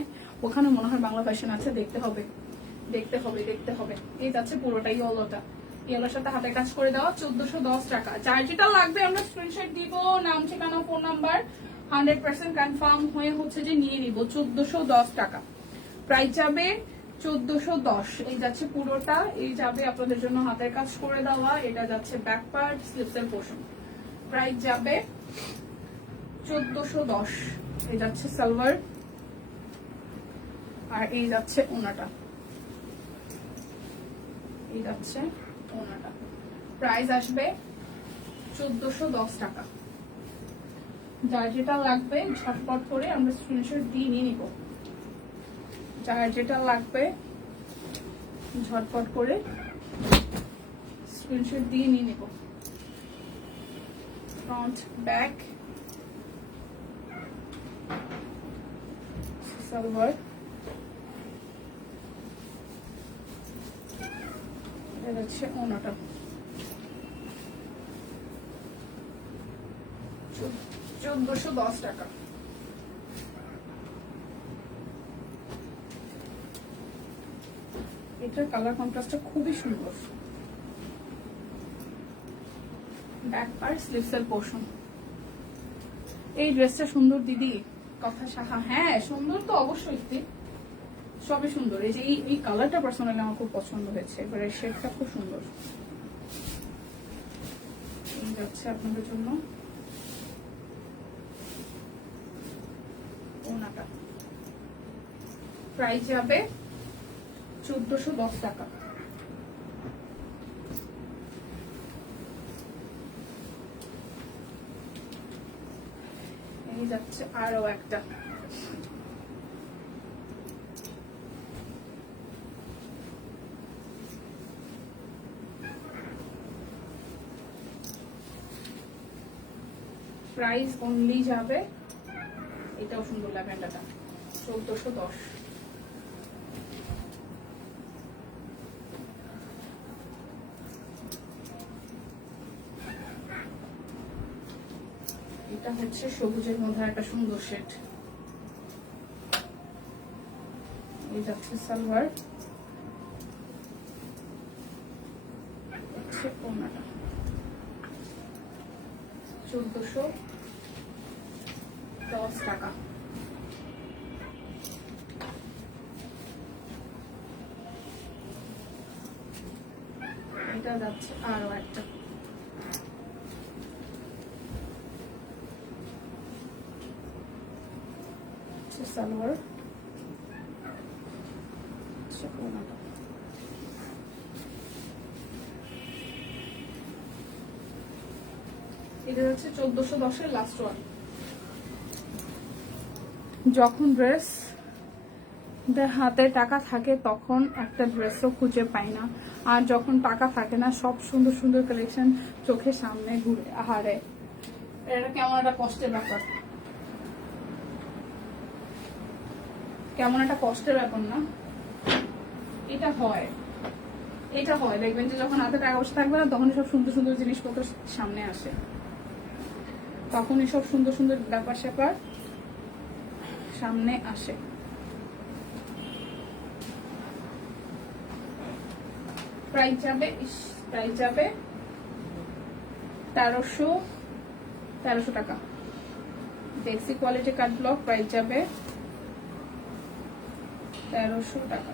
ওখানে বাংলা ভার্সন আছে, দেখতে হবে। এই যাচ্ছে পুরোটা ইয়েলোর সাথে হাতে কাজ করে দেওয়া, 1410 টাকা। যার যেটা লাগবে আমরা স্ক্রিনশট দিব, নাম ঠিকানা ফোন নাম্বার 100% কনফার্ম হয়ে হচ্ছে যে নিয়ে নিব। 1410 টাকা প্রাইস যাবে, 1410। এই যাচ্ছে পুরোটা, এই যাবে আপনাদের জন্য হাতের কাজ করে দেওয়া, এটা যাচ্ছে ব্যাক পার্ট স্লিভস এর পোর্শন, প্রাইস যাবে 1410। এই যাচ্ছে সালোয়ার, আর এই যাচ্ছে ওনাটা। এই যাচ্ছে ওনাটা, প্রাইস আসবে 1410 টাকা। যার যেটা লাগবে ঝটপট করে আমরা স্ক্রিনশট দিয়ে নিয়ে নিব, যার যেটা লাগবে ঝটপট করে স্ক্রিনশট দিয়ে নিয়ে নিব। ফ্রন্ট ব্যাক সালোয়ার, এটা হচ্ছে ওনাটা। 1410 টাকা। এটার কালার কন্ট্রাস্টটা খুবই সুন্দর। ব্যাক পার্ট, স্লিভসের পোর্শন। এই ড্রেসটা সুন্দর দিদি, কথা শাখা। হ্যাঁ সুন্দর তো অবশ্যই, সবই সুন্দর। এই যে এই কালারটা পার্সোনালি আমার খুব পছন্দ হয়েছে, এবারে শেডটা খুব সুন্দর। এই যাচ্ছে আপনাদের জন্য ওনাটা, প্রাইস যাবে 1410 টাকা। এই যাচ্ছে আরো একটা, প্রাইস অনলি যাবে, এটাও সুন্দর ল্যাভেন্ডারটা, 1410। এটা হচ্ছে সবুজের মধ্যে একটা সুন্দর শেড। এই যাচ্ছে সালোয়ার, হচ্ছে ওনাটা, 1410 টাকা। এটা যাচ্ছে আরো একটা, সালোয়ার, ওনাটা। এটা হচ্ছে 1410 লাস্ট ওয়ান। যখন ড্রেস হাতে টাকা থাকে তখন একটা ড্রেসও খুঁজে পাই না, আর যখন টাকা থাকে না সব সুন্দর সুন্দর কালেকশন চোখের সামনে ঘুরে। আহারে, এটা কেমন একটা কষ্টের ব্যাপার, কেমন একটা কষ্টের ব্যাপার না? এটা হয়, এটা হয়, দেখবেন যে যখন হাতে টাকা বসে থাকবে না তখনই সব সুন্দর সুন্দর জিনিসপত্র সামনে আসে, তখনই সব সুন্দর সুন্দর ব্যাপার স্যাপার সামনে আসে। প্রাইস যাবে 1300 টাকা। ডেক্সি কোয়ালিটি কাট ব্লক, প্রাইস যাবে 1300 টাকা।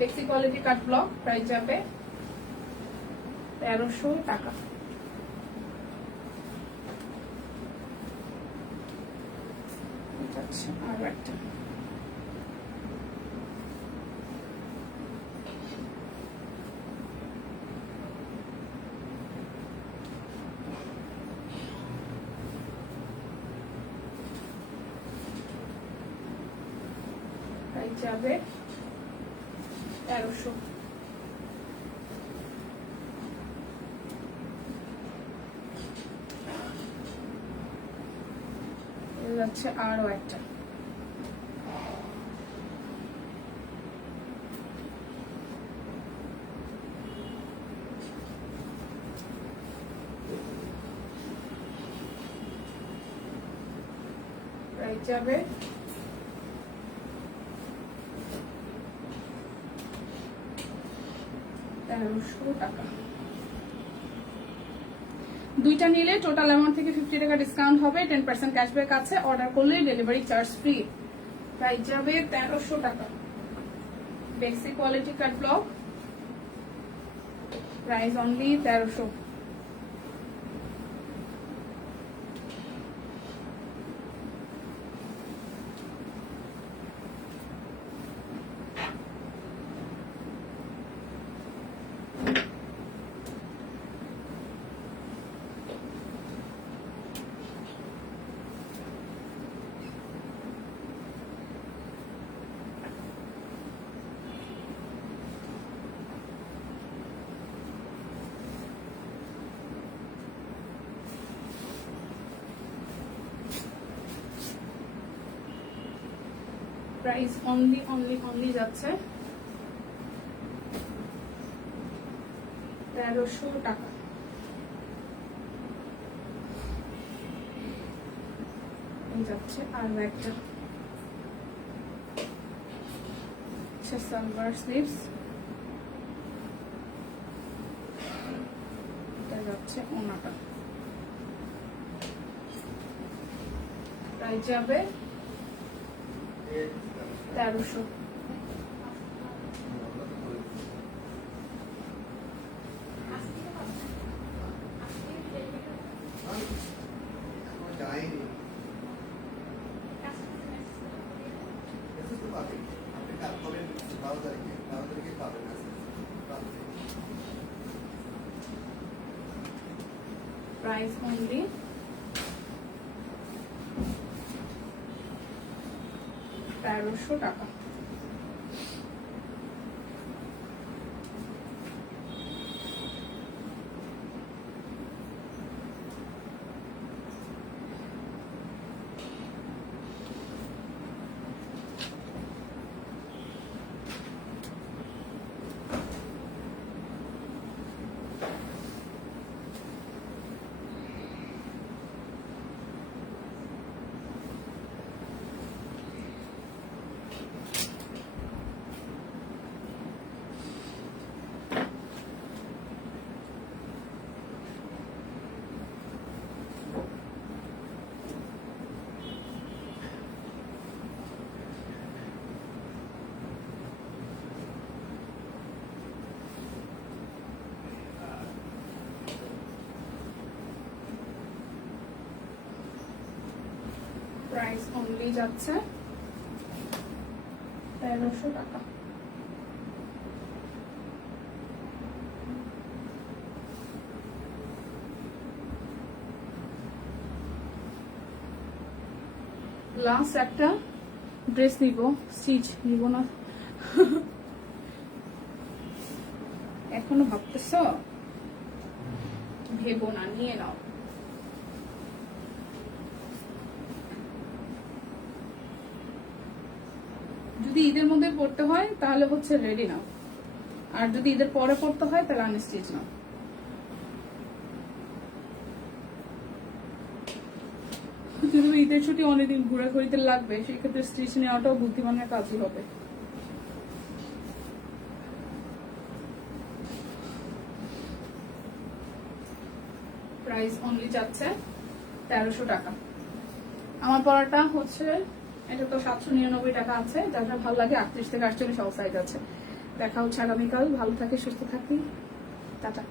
ডেক্সি কোয়ালিটি কাট ব্লক, প্রাইস যাবে 1300 টাকা। আর একটা যাবে 1300। যাচ্ছে আরো একটা, প্রাইস যাবে 1300 টাকা। দুইটা নিলে টোটাল অ্যামাউন্ট থেকে 50 টাকা ডিসকাউন্ট হবে, 10% ক্যাশব্যাক আছে, অর্ডার করলে ডেলিভারি চার্জ ফ্রি। প্রাইস যাবে 1300 টাকা। Basic quality cut block, price only 1300। Price only only only যাচ্ছে 1300 টাকা। যাচ্ছে আর একটা সালোয়ার স্লিভস, এটা যাচ্ছে ওনাটা, প্রাইস যাবে 1300। প্রাইস অনলি 1300 টাকা। প্রাইস অনলি যাচ্ছে 1300 টাকা। লাস্ট একটা ড্রেস নিব, স্টিচ নিব না এখনো ভাবতেছ? ভেবো না, নিয়ে নাও। যদি ঈদের মধ্যে পড়তে হয় তাহলে হচ্ছে রেডি নাও, আর যদি ঈদের পরে পড়তে হয় তাহলে আনস্টিচ নাও। যদি ঈদের ছুটি অনেকদিন ঘোরাঘুরিতে লাগবে, সেই ক্ষেত্রে স্টিচ নেওয়াটাও বুদ্ধিমানের কাজই হবে। প্রাইস অনলি যাচ্ছে 1300 টাকা। আমার পড়াটা হচ্ছে এটা তো 799 টাকা আছে, যার যা ভালো লাগে 38 থেকে 48 সাইজ আছে। দেখা হচ্ছে আগামীকাল। ভালো থাকে, সুস্থ থাকি, টাটা।